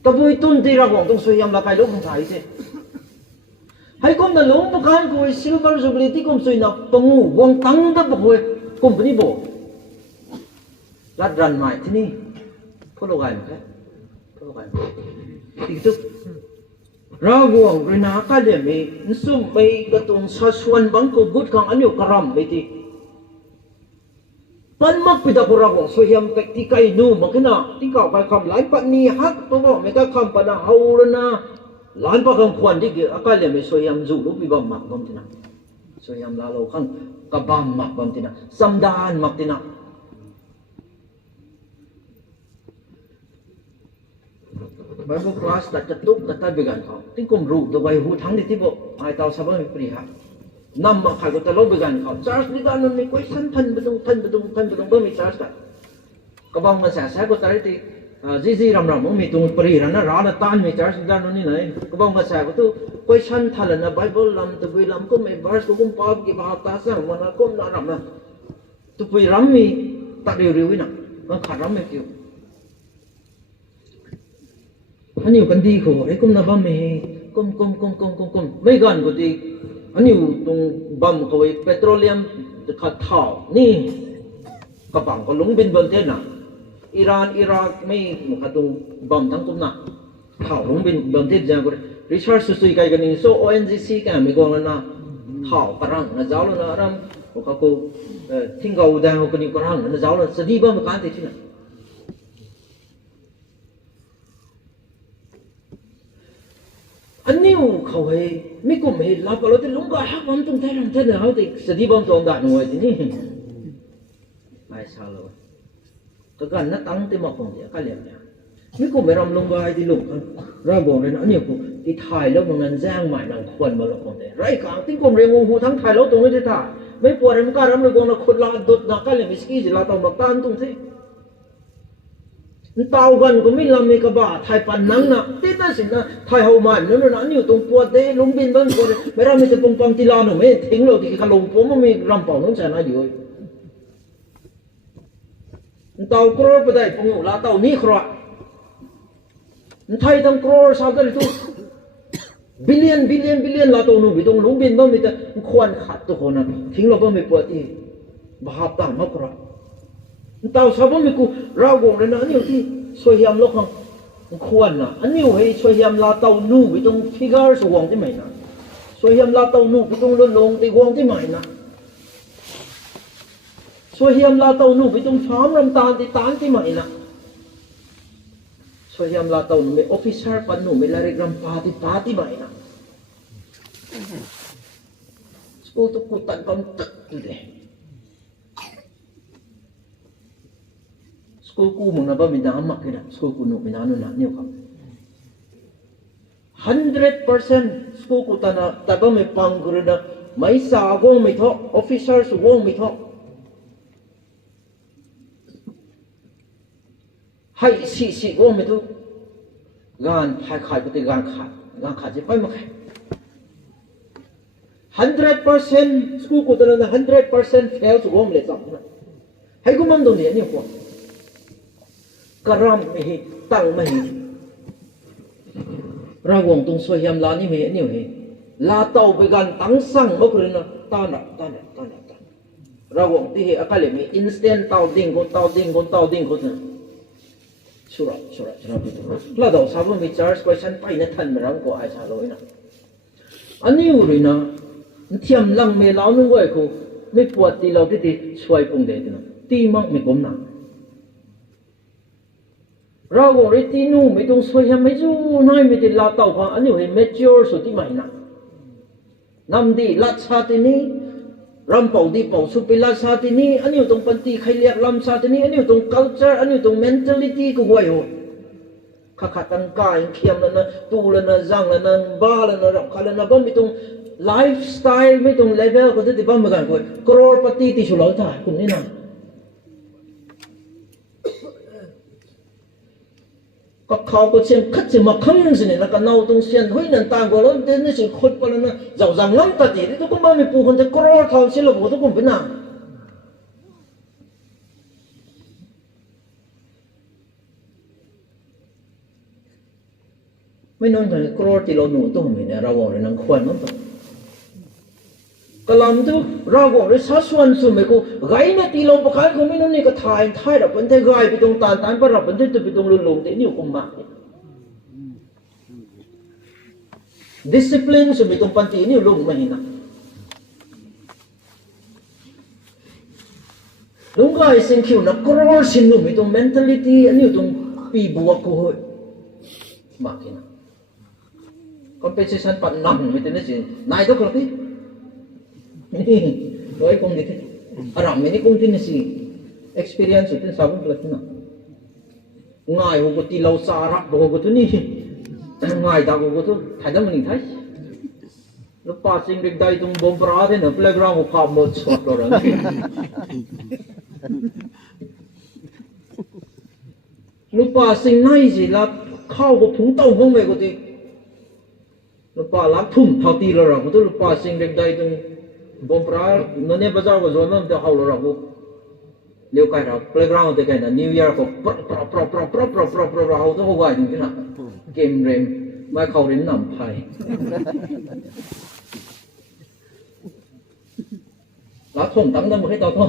ta vui tuân thì ra gồm tôi suy âm là cái lúc không phải thế hay con là lúng bốc han coi silver jubilee thì con suy nào tung quăng tăng đó bốc coi con phải đi bộ lát rằn mãi thế ni có lâu ngày một cái thì tức ra guồng rồi nã cái điểm ấy sum bay cái tuồng sa xuân bắn cô gút khang anh yêu karam vậy thì pan mắc bị đập ra guồng suy hiểm cái tí cây nu mà cái nào tí cào cái cầm lái bạn ni hát tôi bảo mấy cái cầm bạn nào hầu lên na lán pa kang kwan di akal le me soyam zu lu bi bam mak bam tina soyam la lo khang ka bam mak bam tina samdan mak tina Bible class ta tuk ta began kau tin kum ru do bai hu thang di ti bo ai tau sa ba mi pri ha nam ma khai ko ta lo began kau church ni da non ni question than bedung ba mi church ka bang ma sa ko ta ri ti gì ram mi tung pari rana rana tan mi church da no ni nai ko bang ma sa ko tu question thala na bible lam tu gui lam ko me verse ko kum pap ki ba ta sa wana ko na ram na tu pui ram mi ta riu wi na ko kha ram me kyu anh yêu cần đi khổ ấy cũng là băm mì cũng mấy gần của thì anh yêu tung băm của petroleum khát thảo nè các bạn có lúng bên thế nào Iran Iraq mấy một cái tung băm thằng cũng nè thảo lúng bên thế ra của Richard Susui cái này số ONGC cái mấy con là thảo parang là giáo là ram của các cô thiên cầu đào cái này parang là giáo là sẽ đi băm một cái thế chứ nào anh yêu khẩu hệ mấy cùng hệ là bảo là lúng gọi hát bom trong tay làm thế nào thì sẽ đi bom trong đại ngồi thế nhỉ ai sao rồi cái gần nó tăng tới một phần gì cái liền nhá mấy cùng mấy làm lúng gọi thì lúng ra buồn lên nó nhiều cụ thì thải lâu một lần giang mãi nàng quần vào lông thế rồi cả tiếng cùng riêng ngu thắng thải lâu tụng cái thế thải mấy buồn em cả làm được con là khôn là đột là cái liền misky gì là tàu bạc tan tụng thế tàu gần của mình làm mấy cái bà thay phần nắng nè tết đó xin là thay hậu màn nó là nhiều tung quạt đấy lúng bên bên quạt mấy ra mình sẽ bông bông tì lan rồi mấy thính rồi thì cái lồng phố mà mình làm bảo nó sẽ nói gì rồi tàu cro bây giờ bông là tàu ní cro thay thằng cro sao cái này billion ลาโตนูบิตงลุงบินบ่มีแต่ควรขัดตัวคนนะทิ้งเราบ่มีปวดอีบาปตามมากระเต่าชาวบ้านมีกูเราวงเลยนะอันนี้ที่ช่วยยามโลกของควรนะอันนี้ให้ช่วยยามลาเต่านูบิตงฟิกเกอร์สวงที่ไหนนะช่วยยามลาเต่านูบิตงลงตีวงที่ไหนนะช่วยยามลาเต่านูบิตงฟาร์มรำตาลที่ตานที่ไหนนะช่วยยามลาเต่านูมีออฟฟิเซอร์ปันนูมีลาเริกรำปาที่ไหนนะสกูตุกุตันปั๊มตึกอยู่เลยสกูกูมึงนะบ่มีน้ำมักเลยนะสกูกูนูมีน้ำนู่นนี่ครับ100% สกูกูตันนะแต่บ่มีปังกระนะไม่สาวงไม่ท้อออฟฟิเซอร์สวงไม่ท้อให้สิวงไม่ท้องานขายปฏิงานขาดจะไปมั้ง100% สกูกูตันนะ100% fail สวงเลยสักนะให้กูมั่งตรงนี้นี่พวกกระรำไม่ตั้งไม่เราวงตรงสวยยามลานี่ไม่เนี่ยเห็นลาเต่าไปกันตั้งสั่งเมื่อคืนนะตาหนักเราวงที่เห็นอะไรมีอินสแตนต์เต่าดิ่งคนนะสุราพิจารณาเราสาวมีจาร์สควอชันไปในทันไม่รังก็ไอ้ชาโลยนะอันนี้อยู่เลยนะเทียมลังไม่เล่านึกว่าเขาไม่ปวดตีเราที่ช่วยปุ่งเด็ดนะตีมั่งไม่ก้มหนักเราบอกเลยที่นู่นไม่ต้องสวยยังไม่รู้นายไม่ได้ลาเต่าพังอันนี้เห็น mature สุดที่ไม่นะนำดีลัดชาตินี้รำเป่าดีเป่าสุดไปลัดชาตินี้อันนี้ตรงปันตีใครเรียกลำชาตินี้อันนี้ตรง culture อันนี้ตรง mentality ก็ห่วยหัวขาดตั้งกายเขียมแล้วนะตูแล้วนะจังแล้วนะบ้าแล้วนะรักแล้วนะบ้านไม่ตรง lifestyle ไม่ตรง level ก็จะที่บ้านเหมือนกันห่วยกรอปฏิที่ชุลเอาท่าคุณนี่นะก็เขาก็เช่นคัดเช่นมาคั้งสิเนี่ยแล้วก็เอาตรงเส้นห้อยนั่นต่างกันแล้วเดี๋ยวนี่สิขุดไปแล้วนะเจ้าจังล้ำตัดที่ทุกคนมาไม่ปูคนจะกรอเท่าเช่นเราทุกคนเป็นน่ะไม่นอนกันกรอที่เราหนุนตัวมันเนี่ยเราบอกเลยนังควรมันต้องกลำตัวเราบอกเลยสัดส่วนสุดไม่กูไงเนี่ยที่เราประคันกูไม่นอนนี่ก็ถ่ายแบบเป็นเทไงไปตรงตานประดับเป็นเทไปตรงลุงแต่นี่กูมาdiscipline สุดไม่ตรงปันตีนี่ลุงไม่เห็นนะลุงก็ไอ้สิ่งคิวนักกรอสินลุงไม่ตรง mentality อันนี้ตรงปีบวกกูเหรอมาเห็นนะ compensation ปันนั่งไม่แต่นี่สินายทุกคนที่Rồi cũng đi thế, làm mấy cũng tin gì, experience thì sao cũng được thế nào, ngài hồ tì lâu xa rắc hồ cái thứ này, ngài đào hồ thứ, thấy đó mình thấy, lúc ba sinh đến đây tung bom bra thế nữa, playground một phạm một sọt rồi đó, lúc ba sinh này gì là khao một thùng tàu không về cái gì, lúc ba làm thùng thao tì rồi cái thứ lúc ba sinh đến đây tung bom pra nó nè bây giờ vào rồi nó hậu rồi rồi liều cái rồi playground thì cái là New Year có pro hậu nó hoài như thế nào game rem mai khâu đến nằm phải lá thùng tắm đó một cái tao thôi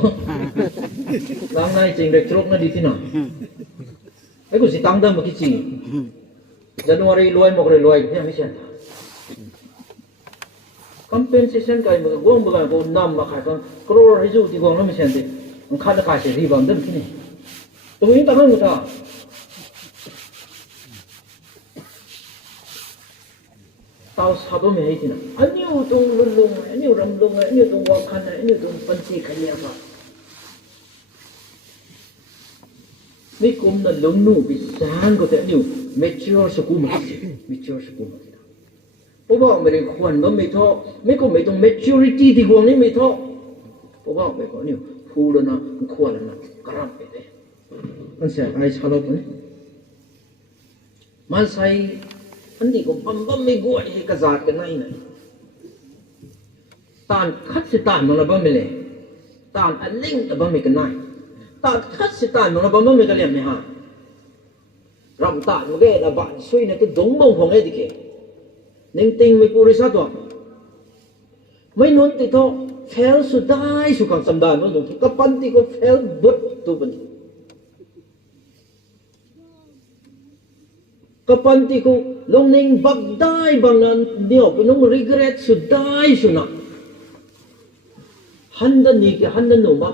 sáng nay trình được chốt nó đi thế nào cái của chị tắm đó một cái gì January lùi một rồi lùi thế mới xem compensation cái mà gom bữa cái năm mà khai con crore hay dù thì gom nó mới xem thì ông khai nó khai sẽ đi bằng đất cái này tôi nghĩ tao nói một thằng tao sao đó mày hay thế nào anh yêu tung lung anh yêu rầm lung anh yêu tung quăng khăn anh yêu tung phân xì khai nhẹ mà mấy con là lung nụ bị sáng có thể anh yêu mature school mà mature school màเพราะว่าไม่ได้ควรมันไม่ท้อไม่ก็ไม่ต้อง maturity ที่ควรนี่ไม่ท้อเพราะว่าไม่ก็เนี่ยพูดแล้วนะควรแล้วนะกระไรไปเลยมันเสียไอ้ชาลอตนี่มันใส่อันนี้ก็ปั๊มไม่กลัวไอ้กระจาดกันไหนตานคัดสิตานมันละปั๊มไม่เลยตานอันลิงแต่ปั๊มไม่กันไหนตานคัดสิตานมันละปั๊มไม่กันเลี้ยงไม่หารำตานมันเล่ละบ้านช่วยนะก็ดงบงของไอ้ดิเก nên tình mới puri sát đó mấy nón thì thôi fail su dai su càng sầm đài mà dùng thì các bạn thì có fail bớt tu bên các bạn thì có long ninh bạc dai bằng nan điều cái nông regret su dai su na handan ni cái handan nụ mà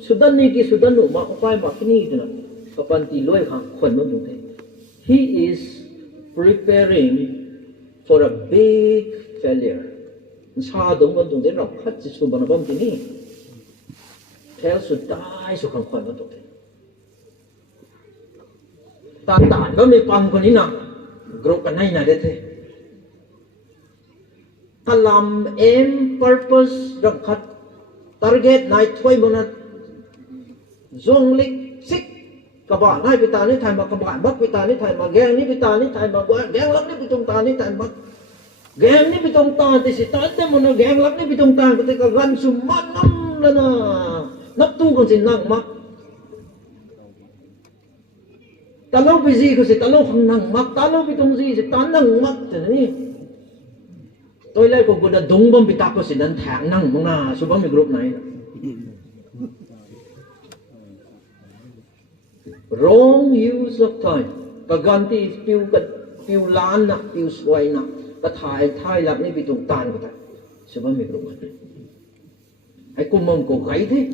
sudan ni cái sudan nụ mà phải mà cái này nữa các bạn thì lôi hàng khuẩn nó dùng thế he is preparing for a big failure cha đúng con dùng thế nào khát chỉ số bằng bom thế này theo sự đại số không phải nó đúng thế ta tản có mấy bằng con này nào group cái này đấy thế ta làm aim purpose rộng khát target này thôi mà nó dòng lịch xích các bạn hai bị ta này thay mà các bạn bắt bị ta này thay mà ghen này bị ta này thay mà ghen lắm này bị chúng ta này thay mà geng ni bitong ta ti si tante mo na geng lak ni bitong ta kate ka gan sumanam la na naptu kon sin nang mak talo bi ji ko si talo khang nang mak talo bitong ji si tan nang mak te ni tôi lại ko da dung bom bitak ko sin dan thang nang mo na su bom mi group này wrong use of time ka ganti piu lan na piu swai na ta thay làm nên bị trùng tàn của ta sẽ bao nhiêu lúc hãy cùng mong cổ gáy thế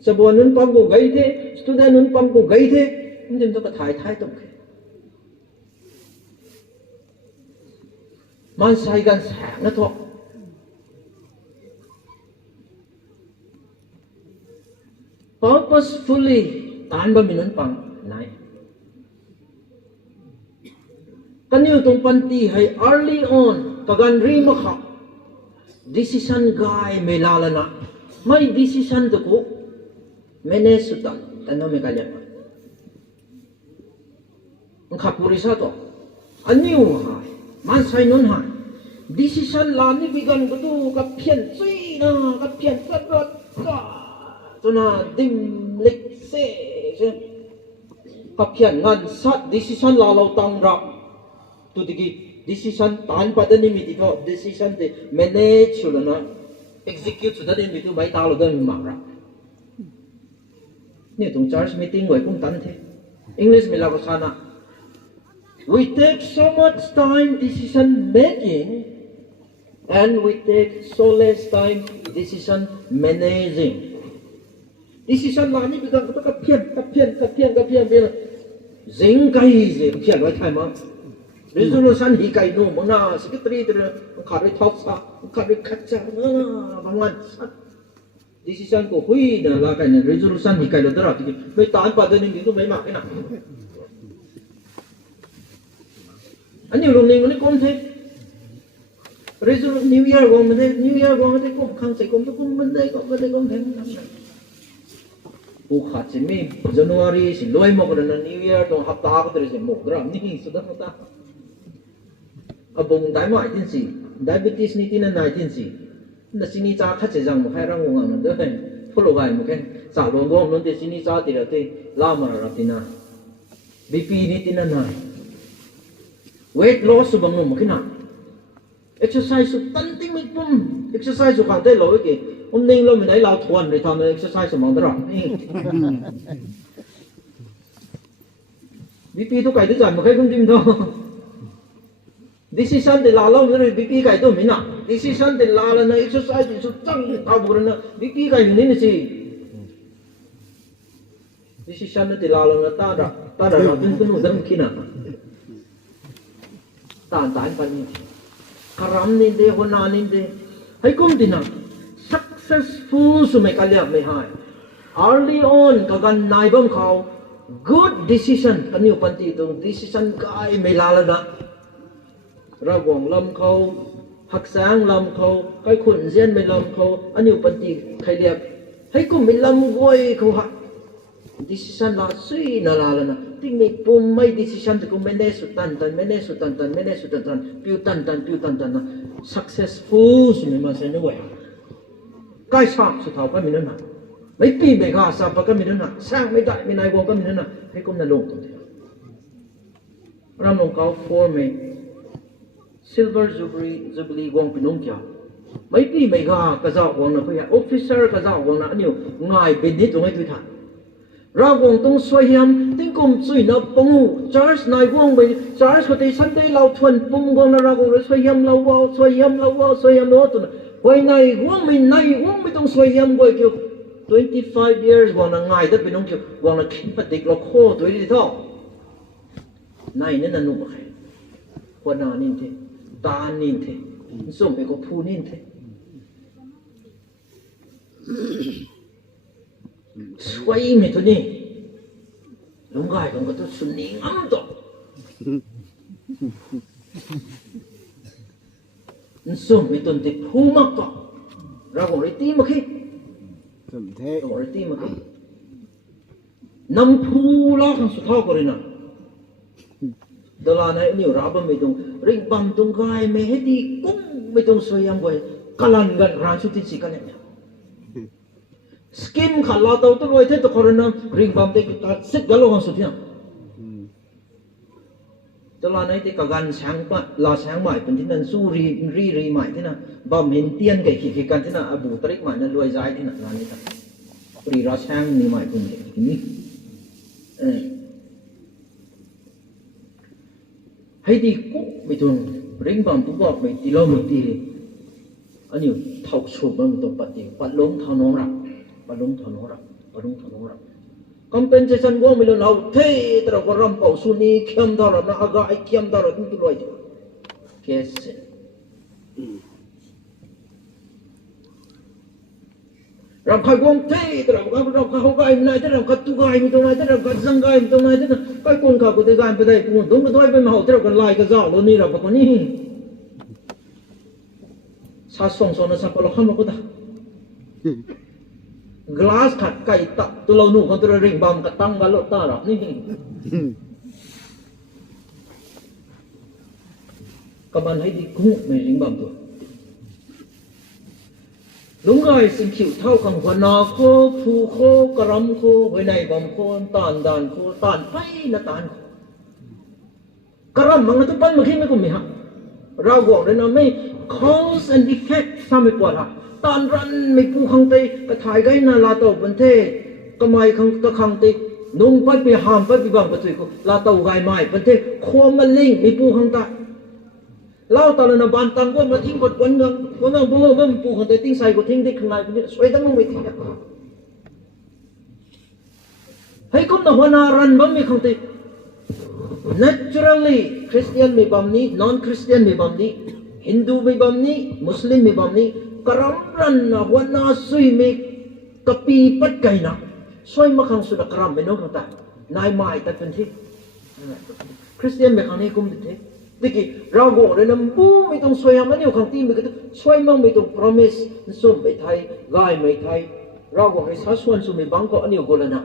sẽ buồn nên băm cổ gáy thế student nên băm cổ gáy thế nhưng ta có thay tổng thể man sai gan sáng nó thôi purposefully tàn bao nhiêu nên bằng này kan yu tong panti hay early on kagan ri makha decision guy melalana mai decision to ko mene suta tano me kalya ang kapurisa to anyu ha man sai non ha decision la ni bigan ko tu ka phian sui na ka phian sat ka to na dim lek se ka phian ngan sat decision la lo tang ra tu tiki decision tan pada ni miti ko decision te manage sulana execute sudah ni mitu bai ta lo dan makra ni tung church meeting wai pun tan the English mila ko sana we take so much time decision making and we take so less time decision managing decision la ni bigang ko ka phian zing kai zing phian wai thai ma resolution hi kai no mona secretary de khari thok sa khari khacha na bangwan decision ko hui da la kai na resolution hi kai lo dara ti mai tan pa de ni tu mai ma ke na ani lo ni ni kom the resolution new year go me de kom khang sai kom to kom ben dai kom them u kha che mi January si loi mo ko na new year to hafta ko de se mo dra ni su da ta abong dai mai tin si diabetes ni tin na tin si na sini cha kha che jang mo khai rang ngong na de hai pholo gai mo ken sa lo ngom non te sini cha ti ra te la ma ra ti na bp ni tin na weight loss bang no mo kina exercise su tan ting mi pum exercise su kan te lo ke ning lo mi nai lao thuan le tham exercise mo da ra bp to kai de jan mo khai kum tim tho decision de la lo ne bp kai to mina decision de la la na exercise su chang ta bu na bp kai ni ni si decision de la la na ta da tin tu dam kina ta pan ni karam ni de hona ni de hai kum dina successful su mai kalya mai hai early on kagan nai bam khau good decision kan yu panti tu decision kai mai la la na ra vòng lâm khâu hắc sáng lâm khâu cái khuẩn gen mình lâm khâu anh yêu bận gì khai liệp hay cũng mình lâm vui khâu hạt decision là suy na là tiếng mình pum mấy decision thì cũng manage sụt tan piu tan successful thì mình mà sẽ như vậy cái sao sụt thảo cái mình nữa nè mấy pi mấy gà sao cái mình nữa nè sang mấy đại mình này gồm cái mình nữa nè hay cũng là lộn Rongmei silver jubilee wong pinong kya mai pi mai ga ka za wong na pya officer ka za wong na aniu ngai bin ni tung ai tu tha ra wong tong soi hiam ting kum chui na pongu church nai wong bai church ko te sunday lau thuan pum wong na ra wong soi hiam lau wa soi hiam lau wa soi hiam no tu wai nai wong mi tong soi hiam goi kyo 25 years wong na ngai da pinong kyo wong na khin patik lo kho tu ri tho nai ne na nu ba khai kwa na nin the ta nin the som pe ko phu nin the swai me to ni lungai ko to sun ni ngam to som me ton te phu mak to ra ko ri ti ma khi sum thế ko ri ti ma khi nam phu la khang su tha ko ri na Dala na niu raba me tung ring bam tung gai me heti kum me tung soyam goi kalan gan ran su tin si kan ya skim khala tau tu loi the to korona ring bam te ta sit galo hang su thiam Dala na te ka gan sang pa la sang mai pen tin nan su ri mai thế na bam hin tian kai ki kan thế na abu tarik mai na loi zai thế na la ni ta ri ra sang ni mai pen ni hay đi cũ mấy tuần ring bam tu bọc mấy tí lo mấy tí anh yêu thâu chụp mấy tuần bắt lông thâu nón rập compensation của mình là thế tao có ram bảo suni kiam đó là nó aga ai kiam đó là chúng tôi nói kes ram khai quang thế tao ram khai hậu gai này tao ram khai tu gai mình tao này tao ram khai răng gai mình tao này tao cái con khảo của tao gai bên đây cũng đúng cái thôi bên hậu tao còn lại cái giỏ luôn đi rồi bà con đi sa song song nó sa có lo không có ta glass khát cày tập tu lâu nụ con tao ring bom cả tăng vào lỗ ta rồi đi các bạn hãy đi cũng mình ring bom thôi lúc này xin chịu thâu cầm quần nọ khô phù khô cắm khô với này bom khô tàn đàn khô tàn phây là tàn cắm mà nó tụt bắn mà khi mới cùng mình hả rau gọt đấy nó mới cause and effect sao mới quả hả tàn rắn mới phù không tây cái thái cái là tàu vấn thế cái mai không cái không tây nung bắt bị hàm bắt bị bằng bắt thủy là tàu gai mai vấn thế khô mà linh mới phù không ta lao tao là bàn tăng của mà thinh vật quấn ngang bố mà phụ không tới tinh sai của thinh đi không lại cũng xoay tăng mới thinh hay cũng là hoa ran bấm mình không tới naturally Christian mới bấm ní non Christian mới bấm ní Hindu mới bấm ní Muslim mới bấm ní karam ran là hoa suy mới kapi bắt cây na xoay mà không suy là karam mới nói không ta nai mai ta phân tích Christian mới không ní cũng thế Diki rago le nambu mi tong soya mani o khang ti mi ka soy mang mi tong promise sum be thai gai mai thai rago he sa suan su mi bang ko ani go lana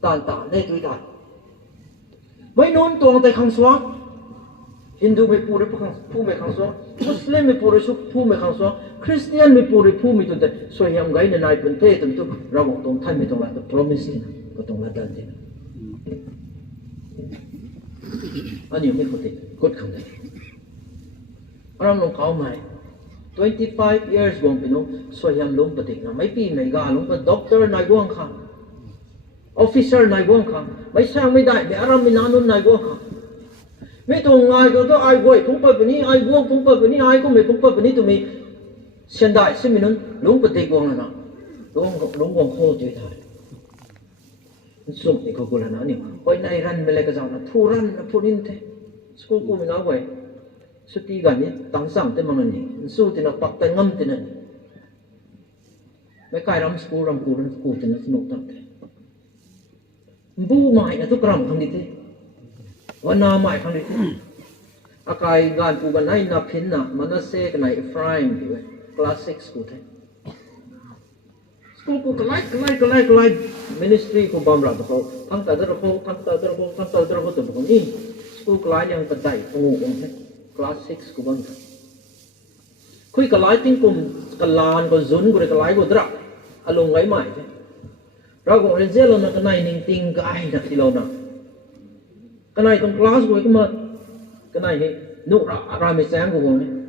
tan ta ne tui ta mai non tong tai khang swa Hindu me pure pu me khang swa Muslim me pure su pu me khang swa Christian me pure pu mi tu te soy ham gai na nai pun te tum tu rago tong thai mi tong la promise ni ko tong la dan te anh em biết có thể cốt không đấy anh Longkao mai 25 years vòng pin ông soi ham lông bát na mấy pi mấy gà lông bát doctor này vong khang officer này vong khang mấy sang mấy đại mấy aram mấy nานnày vong khang mấy thằng ai đó ai quay cũng phải bên này ai vong cũng phải bên này ai cũng mấy cũng phải bên này tụi mình hiện đại xem mình lông bát vong là nào lông vong khô chơi thay sum ni ko gula na ni oi nai ran mele ka jaw na thu ran na phunin the school ko mi na wai suti ga ni tang sam te mang ni su te na pak ta ngam te na me kai ram school ram ku te na snu ta te bu mai na tu kram khang ni te wana mai khang ni te akai gan pu ga nai na phin na manase ka nai Ephraim di we class 6 ku te school ko kalai ministry ko bam ra ko thang ta da ko to ko ni school kalai yang padai ko ngong the class 6 ko bam khui kalai ting kum kalan ko zun ko kalai ko dra along ngai mai the ra ko ren zelo na kanai ning ting ga ai na ti lo na kanai tong class ko ma kanai he nụ ra mới sáng của mình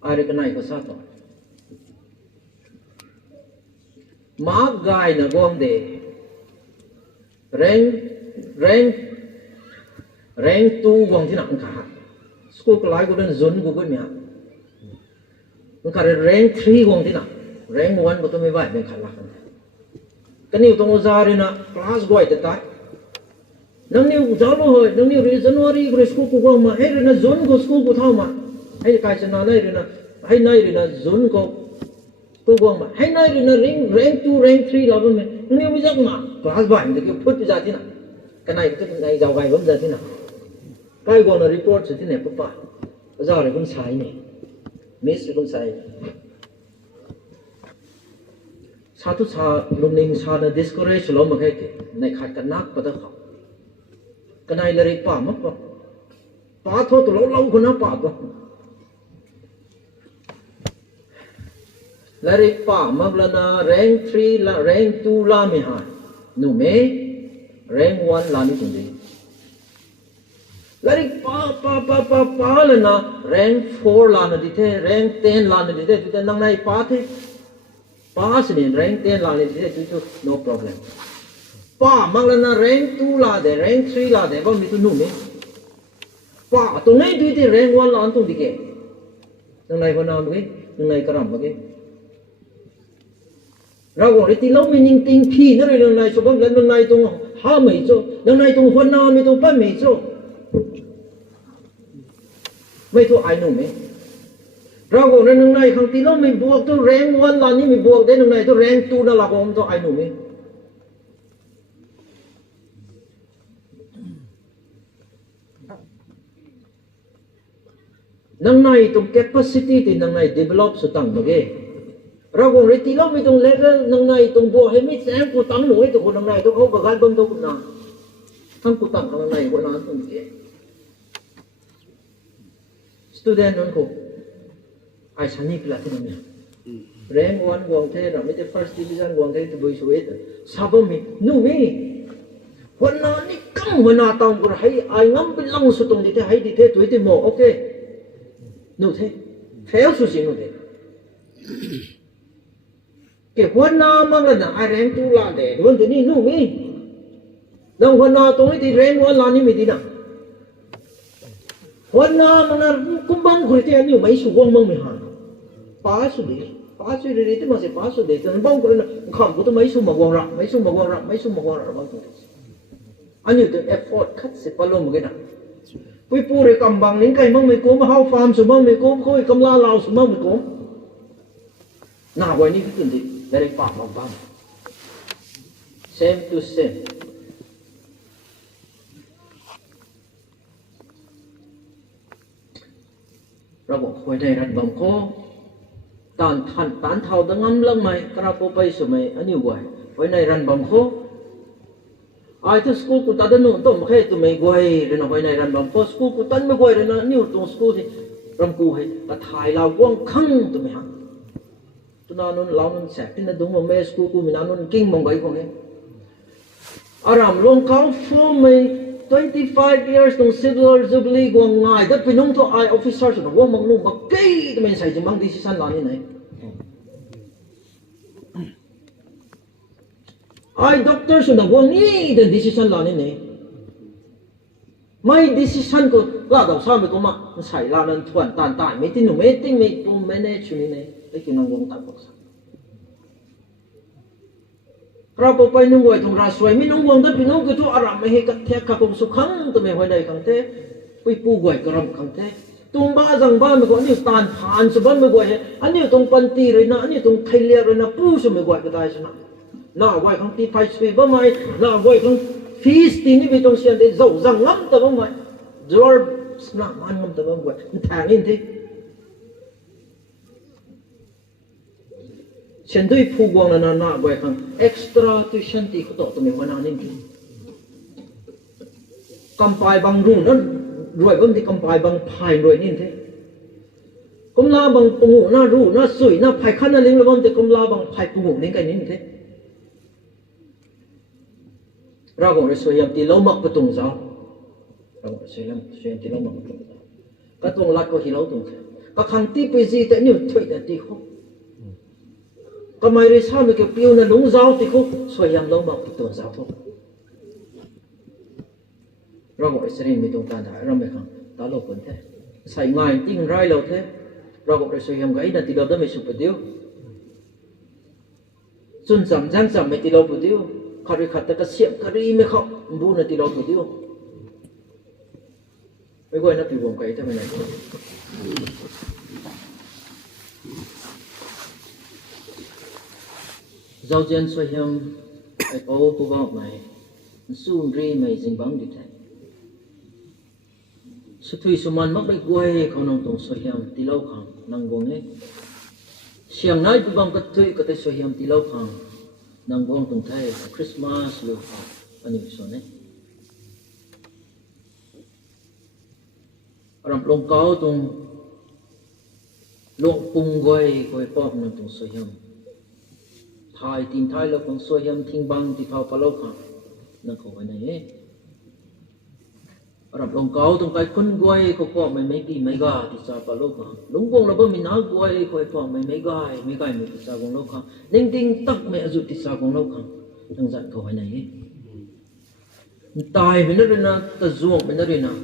ai cái này có sao thôi má gai là gom để reng tu gom thì nặng cả school cái lái của nó dồn của cái mẹ nó cả reng 3 gom thì nặng reng 1 của tôi mới vậy mình khá là cái điều tôi ra rồi nè class gọi tới tại nâng niu giáo lo hơi nâng niu January của school của gom mà hay rồi nè dồn của school của thao mà hay cái chuyện nào này rồi nè hay này rồi nè dồn của gom mà hay này rồi nè reng 2 reng 3 là bên mình nâng niu bây giờ mà class vậy thì cái phút bây giờ thế nào cái này giàu gài vẫn giờ thế nào cái gọi là report thế này bắp bắp giờ này cũng sai này miss cũng sai sao tu sao lúc này sao là discourage lo mà cái này khai cái nát bắt đầu học cái này là đi pa mất không pa thôi tụi lâu còn nó pa thôi là đi pa mất là na rank 3 là rank 2 là mấy hai nụ mấy rank 1 là mấy chuyện gì là đi pa là na rank 4 là na đi thế rank 10 là na đi thế tụi năng này pa thế pass ni rank 10 la ni tu no problem pa mang la rank 2 la de rank 3 la de ba mi tu nu me pa tu nei tu ti rank 1 la tu dike nang nai bona me nang nai karam me ra go ri ti lo mi ning ting phi na ri nang nai so bang nang nai tu ha mai cho nang nai tu hon na mi tu pa mai cho mai tu ai nu me ra go nang nai khang ti lo mi buộc tu rank 1 la ni mi buộc de nang nai tu rank 2 na la gom to ai nu me nang nai tu capacity ti nang nai develop su tang ba ge ra go ri ti lo mi tu level nang nai tu bo he mi sang ku tang noi tu ko nang nai tu ko ga gan bang tu na thang ku tang nang nai ko na tu ge student non ko ai sani pila thế này rank 1 gong thế rồi mấy cái first division gong thế tụi suy hết sao mi nu mi hôm nay ni căng hôm nay tao còn hay ai ngắm bên long số tông thì thế hay thì thế tuổi thì mồ ok nu thế theo số gì nu thế cái hôm nay mang là ai rank 2 là để đúng thế ni nu mi đâu hôm nay tôi thì rank 1 là ni mi đi nào hôm nay mang cũng bằng người thế ni mấy số gong mang mi hả pass đi thì mà sẽ pass đi thì bông cái này không có tôi mấy số mà quăng ra bông anh như từ effort cắt sẽ bao lâu một cái nào quý phu để cầm bằng những cái mong mình cố mà hao farm số mong mình cố khôi cầm la lao số mong mình cố nào vậy ní cái chuyện gì để đây phạm bằng same to sameเราบอกคุยได้รันบางโคtán thao đang ngâm lăng mày, cái nào có bay số mày anh yêu quay, với này răn bằng khô, ai từ school của ta đã nộp tôm hay tụi mày quay, rồi nó với này răn bằng khô, school của ta mới quay rồi nó nhiều trong school thì răm cù hay, ta thái lao quăng khăng tụi mày hả, tụi nó lao nó sẹp, nên đúng mà mẹ school của mình nó kinh mong vậy không ấy, Aram Luangkao for mày 25 years trong civil jubilee quăng ngay, đất phải nông thọ ai officer rồi nó quăng mong nung, mà cây tụi mày xài chỉ mang decision là như này. Ai doctor sudah buang ni dan decision lah ni. Mai decision ko lah dah sampai ko mak sai lah nan tuan tan tan meeting no meeting me to manage ni ni. Lekin nang buang tak paksa. Kerapa pai nung buat thong raswai mi nung buang tapi nung gitu aram me kat thek ka ko sukhang to me hoi dai kang te. Pui pu buat karam kang te. Tung ba zang ba me ko ni tan phan su ban me buat he. Ani tong panti rồi na ani tong thailia rồi na pu su me buat ka dai sana. Nào quay không tí phải suy bấm mày nào quay không phí tí ní bị trong xe để dầu răng ngắm tao bấm mày rồi nào ăn ngắm tao bấm quay thang in thế sen đôi phu quang là nào quay không extra tuition tí có tổ tụi mình ăn in chứ cầm bài bằng rung nó rồi bấm thì cầm bài bằng phai rồi in thế cầm la bằng phù na ru na sủi na phai khăn na lính là bấm thì cầm la bằng phai phù đến cái in thế ra gong resoi yang ti lo mak patung za เราเสียงที่เราบอกก็ตรงรัดก็ที่เราตรงก็ขังที่ไปจีแต่นี่ถอยแต่ที่เขาก็ไม่ได้ทราบเลยก็เปลี่ยวในหลงเจ้าที่เขาสวยยังเราบอกตัวเจ้าเขาเราบอกเสียงมีตรงการถ่ายเราไม่ขังตาเราคนแท้ใส่ง่ายจริงไรเราแท้เราบอกสวยยังไงนั่นที่เราได้ไม่สุดเดียวจนจำไม่ที่เราพูดเดียวขาดขัดแต่ก็เสียบคดีไม่เขาบูนั่นที่เราพูดเดียวไม่ค่อยนับถือวงไก่ทำไมไหนเจ้าเจนสวยยังไอ้โอ้ผู้บอกไหมสู้รีไม่จริงบังดิแท้สุดที่สมันมักได้กวยเขาน้องตรงสวยยังที่เราขังนั่งวงนี้เสียงไหนผู้บังก็ถุยก็ได้สวยยังที่เราขังนั่งวงตรงไทยคริสต์มาสลูกอันนี้ส่วนนี้รำลงเกาตรงลงปุ่งไว้คอยปอบนั่งตรงสวยยังทายทีมไทยเราของสวยยังทิ้งบังที่เขาปลอกขังนั่งเขาไว้ไหนรำลงเกาตรงไกลคนกวยเขาปอบไม่กี่ไม่กาที่ซาปลอกขังลุงวงเราบ่มีน้ากวยคอยปอบไม่กายไม่ที่ซาของเราขังนิ่งตักไม่อจุที่ซาของเราขังทั้งสัตว์เขาไว้ไหนตายไม่ได้นะตะจวงไม่ได้นะ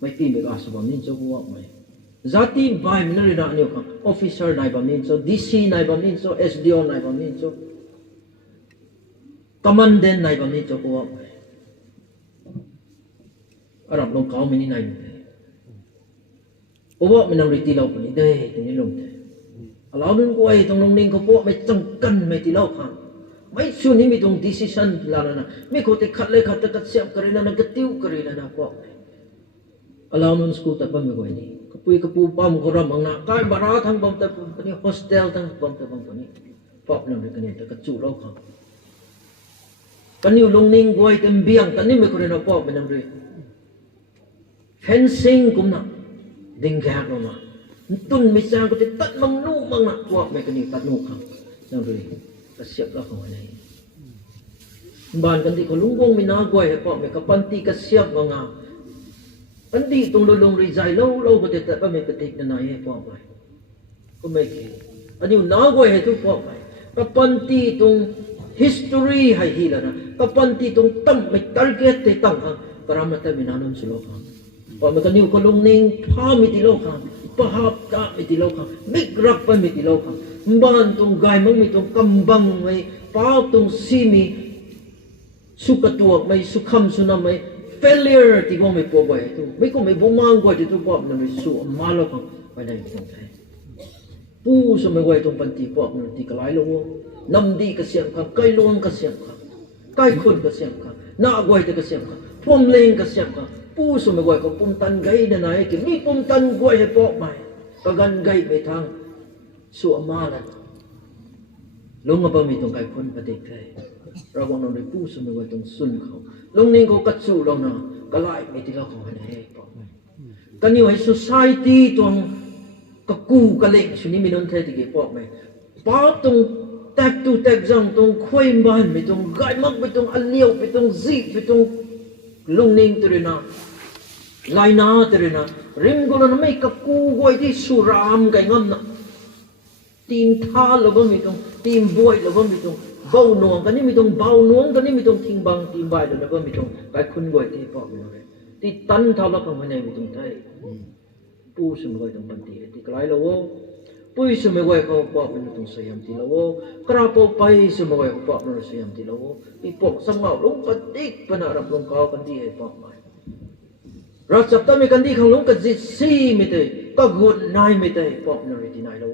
ไม่ตีไม่กาสบนี่จะพูดไหมจัตติบายไม่ได้นะเนี่ยครับออฟฟิเซอร์นายแบบนี้จะดีซีนายแบบนี้จะเอสดีโอนายแบบนี้จะคอมมานเดนนายแบบนี้จะพูดไหมอารับลงเขาไม่นี่นายไม่พูดไม่นำริตีเราคนนี้ได้ตรงนี้ลงได้เราดึงกวยตรงลงนิ่งเขาพูดไม่จังกันไม่ตีเราขังไม่ช่วยนี่มีตรง decision ลานะไม่ควรจะขัดเลยขัดแต่กัดเสียบกระไรนะกัดติ้วกระไรนะพูดเรานุ่นสกูตแต่ปั๊มไม่กวยนี่กปูปั๊มกระมังนะกายบาราทั้งปั๊มแต่ปั๊มนี่โฮสเทลทั้งปั๊มแต่ปั๊มนี่ปั๊มนั่นเป็นกันนี่แต่กัดจู่เราขังกันนี่ลงนิ่งกวยเต็มเบียงกันนี่ไม่ควรจะปั๊มไม่นั่งเลยfencing กุมนะดิ่งแกะลงมาตุนไม่ใช่ก็จะตัดมังนูมังนะพวกไม่กันนี่ตัดนูขังนั่งเลยก็เสียบเราเข้าไปบ้านกันที่เขาลุงวงไม่น่ากวยพวกไม่กับปันตีก็เสียบมังอ่ะปันตีตรงลงรีใจเราก็จะตัดไม่กระติกนั่นไงพวกไม่ก็ไม่เกี่ยวอันนี้น่ากวยให้ทุกพวกไม่กับปันตีตรง history ให้ทีละนะกับปันตีตรงตั้งไม่ target ที่ตั้งครับกระมัดแต่ไม่นานนั้นสุดแล้วครับพอมันก็นิ้วก็ลงนิ่งพามิติโลกครับปะฮับกะมิติโลกครับมิกรับไปมิติโลกครับบ้านตรงกายมันมีตรงกำบังไม่ป้าตรงซีมีสุขตัวไม่สุขมสุนไม่ failure ที่ว่าไม่ปวดไว้ตัวไม่ก็ไม่บุมังไว้ที่ตัวบอกนั่นไม่สู้มาแล้วครับไปได้ตรงไหนผู้สมัยไว้ตรงปันตีบอกนั่นที่กลายลงน้ำดีก็เสียงครับใกล้ลวงก็เสียงครับใกล้คนก็เสียงครับหน้าไว้ก็เสียงครับพวมเลงก็เสียงครับผู้สมัยไว้ก็ปุ่มตันไกนั่นไหนที่มีปุ่มตันไว้ให้บอกใหม่ก็กันไกไปทางสู้มาแล้วลงมาบ่มีตรงไกคนประเด็กใครเราบอกเราได้ผู้สมัยไว้ตรงสุนเขาลงนี่เขากัดสู้เราเนาะก็ไล่ไม่ที่เราขอให้ได้บอกกันอยู่ให้ society ตรงก็กูก็เล่งชุนี้มีนนเทติเกบอกไหมป้าตรงแตกตูแตกจังตรงคุยบ้านไม่ตรงไกมักไม่ตรงอันเลี้ยวไม่ตรงซีไม่ตรงลงนิ่งตัวนะไล่นาตัวนะริมกุลนั้นไม่กับกูไว้ที่สุรามกันงั้นนะทีมท่าเราก็มีตรงทีมบวยเราก็มีตรงเบาหน่วงกันนี่มีตรงเบาหน่วงกันนี่มีตรงทิ้งบังทีมบายเราก็มีตรงไปคุณไว้ที่ปอกเลยที่ตันเท่าเราก็ไม่ได้มีตรงไทยผู้สมัยตรงปันตีที่ไกลเราผู้สมัยไว้เขาปอกเป็นตรงสยามที่เรากระเป๋าไปสมัยไว้เขาปอกเป็นสยามที่เรามีปอกสมองลงปฏิกปนารับลงเขากันที่ให้ปอกใหม่เราจับตั้งมีกันที่เขาลงกันจิตซีไม่ได้ก็กุดนายไม่ได้ปอกนั่นที่ไหนเรา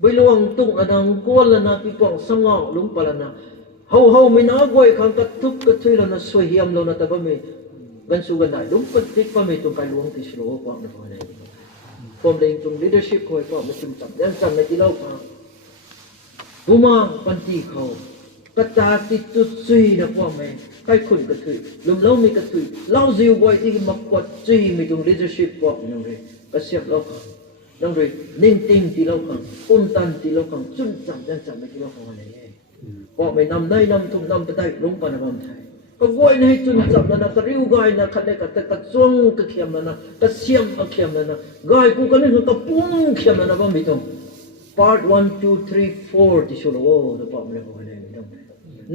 ไปลวงตุ้งอดังกวนละนะพี่ปองสงอลุงปละนะเฮาไม่น่ากวยขังกระทุกกระทุยละนะสวยเฮียมละนะแต่ว่าไม่กันสู้กันได้ลุงปฏิกว่าไม่ต้องไปลวงที่สโลปอกนะพอได้ผมเองตรง leadership คอยปอกไม่จุ่มจับยังจำในที่เราฟังบุมาปันตีเขากระตาติดตุดซีนะพ่อแม่ใครคนกระทุยลุงเล่ามีกระทุยเล่าซิวไว้ที่มากดซีไม่ตรง leadership ปอกนั่นเลยกระเสียบเราฟังดังนั้นนิ่งติงที่เราขังปุ่มตันที่เราขังจุนจำยังจำไม่ที่เราขังอะไรพอไม่นำได้นำทุ่มนำไปได้ลงปานบำไทย ก็กวยในจุนจับนั่นนะก็ริ้วกายนะขัดได้กัดแต่กัดช่วงก็เขียมนั่นนะกัดเสียมก็เขียมนั่นนะกายกูก็นี่ก็ปุ้งเขียมนั่นนะบ้างไม่ต้อง part 1 2 3 4ที่สุดโอ้ตัวพ่อไม่พอเลยไม่ต้อง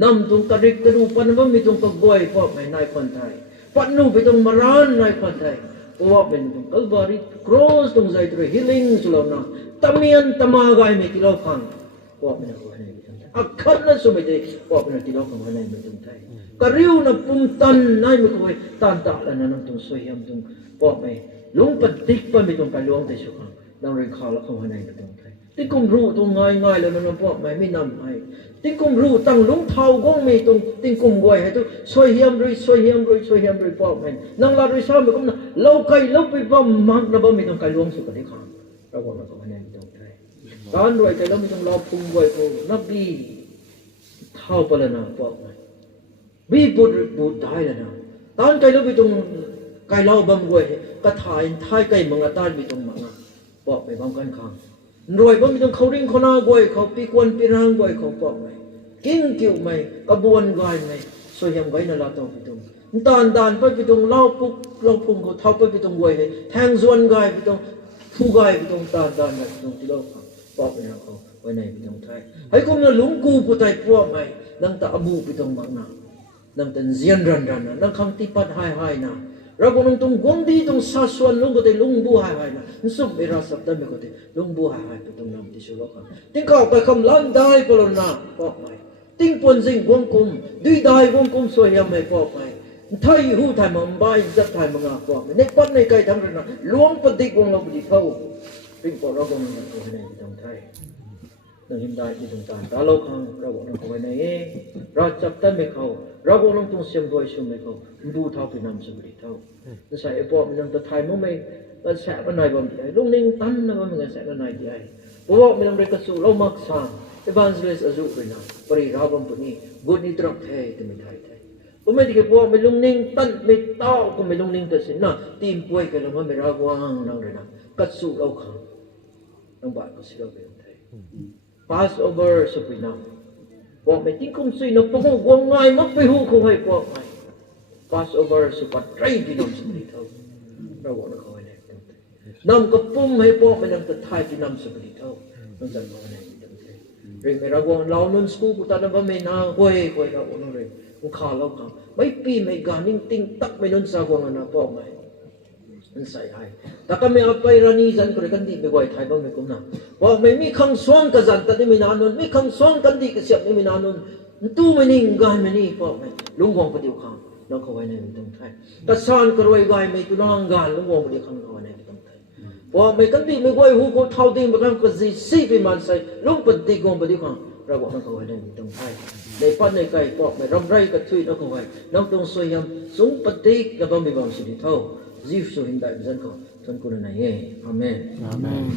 นำตรงกระดิกกระดูปันบ้างไม่ต้องก็กวยพ่อไม่นายคนไทยปันนู่ไปต้องมาร้านนายคนไทยพ่อเป็นตรงกัลบารีครอสตรงใจตัว healing สุดแล้วนะตะเมียนตะมากายไม่ที่เราฟังพ่อไม่พอเลยไม่ต้องอักขันนั้นสมัยเด็กพ่อเป็นที่เราฟังวันไหนไม่ต้องไทยกริวนับปุ่มตันนายไม่คุยตันตาแล้วนั่นตรงสวยยำตรงปอกไม่ลุงปฏิกปไม่ตรงไปลุงแต่ชุกนั่งเรียนข่าวแล้วเขาในไม่ตรงไทยที่กุมรู้ตรงง่ายแล้วนั่นปอกไม่นำให้ที่กุมรู้ตั้งลุงเท้าก้องไม่ตรงที่กุมไว้ให้ตัวสวยยำด้วยสวยยำด้วยสวยยำด้วยปอกไม่นั่งลาด้วยซ้ำไม่กุมนะเล่าไก่เล่าไปบ้ามักนะบ้าไม่ตรงไก่ลุงสุดที่ข้างเราบอกเราเขาในไม่ตรงไทยการรวยไก่เราไม่ต้องเราพุ่งไว้โอ้นับดีเท้าไปแล้วนะปอกไม่บีบูดได้แล้วนะตอนไกลเราไปตรงไกลเราบางรวยก็ถ่ายไกลมังอาตานไปตรงมังอ่ะบอกไปบางกันข้างรวยบางไปตรงเขาริ่งเขาหน้ารวยเขาปีกวนปีร่างรวยเขาบอกไหมกิ้งกิ้วไหมกระบวนการไหมสวยยังไว้นั่นเราต้องไปตรงตานไปตรงเล่าปุ๊กเราพุ่งเขาเท้าไปตรงรวยแทงส่วนกายไปตรงผู้กายไปตรงตานไปตรงที่เราบอกไปนะเขาไว้ในไปตรงไทยให้คนนั้นหลงกูผู้ไทยพวกไหมนั่งตาอบูไปตรงมังนานั่งแต่เจียนรันนะนั่งคำที่ปัดหายนะเราก็นั่งตรงกงดีตรงซาส่วนลุงก็ได้ลุงบูหายนะนั่นสุดเวลาสัปดาห์ไม่ก็ได้ลุงบูหายไปตรงน้ำที่สุดแล้วกันทิ้งเข้าไปคำล้านได้ปลนะบอกไปทิ้งปนสิ่งวงกลมด้วยได้วงกลมสวยยังไม่บอกไปไทยหูไทยมันใบจับไทยมันงาบอกไปในปัดในไกลทั้งนั้นล้วงปฏิกวงเราปฏิเข้าทิ้งพอเราก็นั่งตัวในตรงไทยนั่งหิมได้ที่ตรงกลางตาเราขังเราบอกนั่งเข้าไปในเราจับตั้งไม่เข้าเราบอกนั่งตรงเสียมด้วยชุ่มไม่เข้าดูเท่าไปนำสมุทรเท่าแต่ใส่ไอ้พวกมันนั่งตะไทยมันไม่มันแสบมันไหนบ้างที่ไอ้ลุงนิ่งตันนะมันแสบมันไหนที่ไอ้พวกมันนั่งเรียกสู้เรามักสั่งไอ้บ้านสเลสอาจุไปนะปริราบัมปุนีบุญนิตรักเทยแต่ไม่ไทยผมไม่ได้พวกมันลุงนิ่งตันไม่เต้าก็ไม่ลุงนิ่งแต่สินะทีมป่วยกันแล้วมันไม่รักว่างนั่งเลยนะกัดสู้เราขังนั่งบ้านก็สิเราไปไทยPassover สุดไปนะบอกไม่ทิ้งคงสุยนะพวกวงง่ายมักไปหูเขาให้พวกไง Passover สุดปัดไรที่น้ำสมุทรเท่าเราบอกนะเขาให้เนี่ยน้ำกระปุ้มให้พวกไม่นั่งแต่ท้ายที่น้ำสมุทรเท่านั่นจะเขาให้เนี่ยเรื่องไม่เราบอกเรานุ่นสกูปุตตะนั่นว่าไม่น่าห่วยเราบอกนั่นเลยมันขาเราขาไม่ปีไม่การนิ่งติ้งตักไม่นุ่นสาวงนะพวกไงนั่นใส่ให้แต่ก็ไม่เอาไปรานีจันก็เลยกันดีไปไหวไทยบ้างไม่คุ้มนะบอกไม่มีคำสวงกันจันแต่ไม่นานนนไม่คำสวงกันดีก็เสียบไม่นานนนตู้ไม่นิ่งกายไม่นี่บอกไม่ลุงวงปฏิวคำน้องเขาไว้ในตรงไทยกระสานกระรวยกายไม่ตุนางกานลุงวงปฏิวคำเขาไว้ในตรงไทยบอกไม่กันดีไม่ไหวหูเขาเท่าดีมากันก็ซีไปมันใส่ลุงปฏิวงปฏิวคำเราบอกน้องเขาไว้ในตรงไทยในปั้นในไก่บอกไม่รำไรก็ช่วยน้องเขาไว้น้องตรงสวยยำสูงปฏิกระบำไม่บำสุดเท่าZiv so hindai bizan ko tuan kuna na ye. Amen. Amen.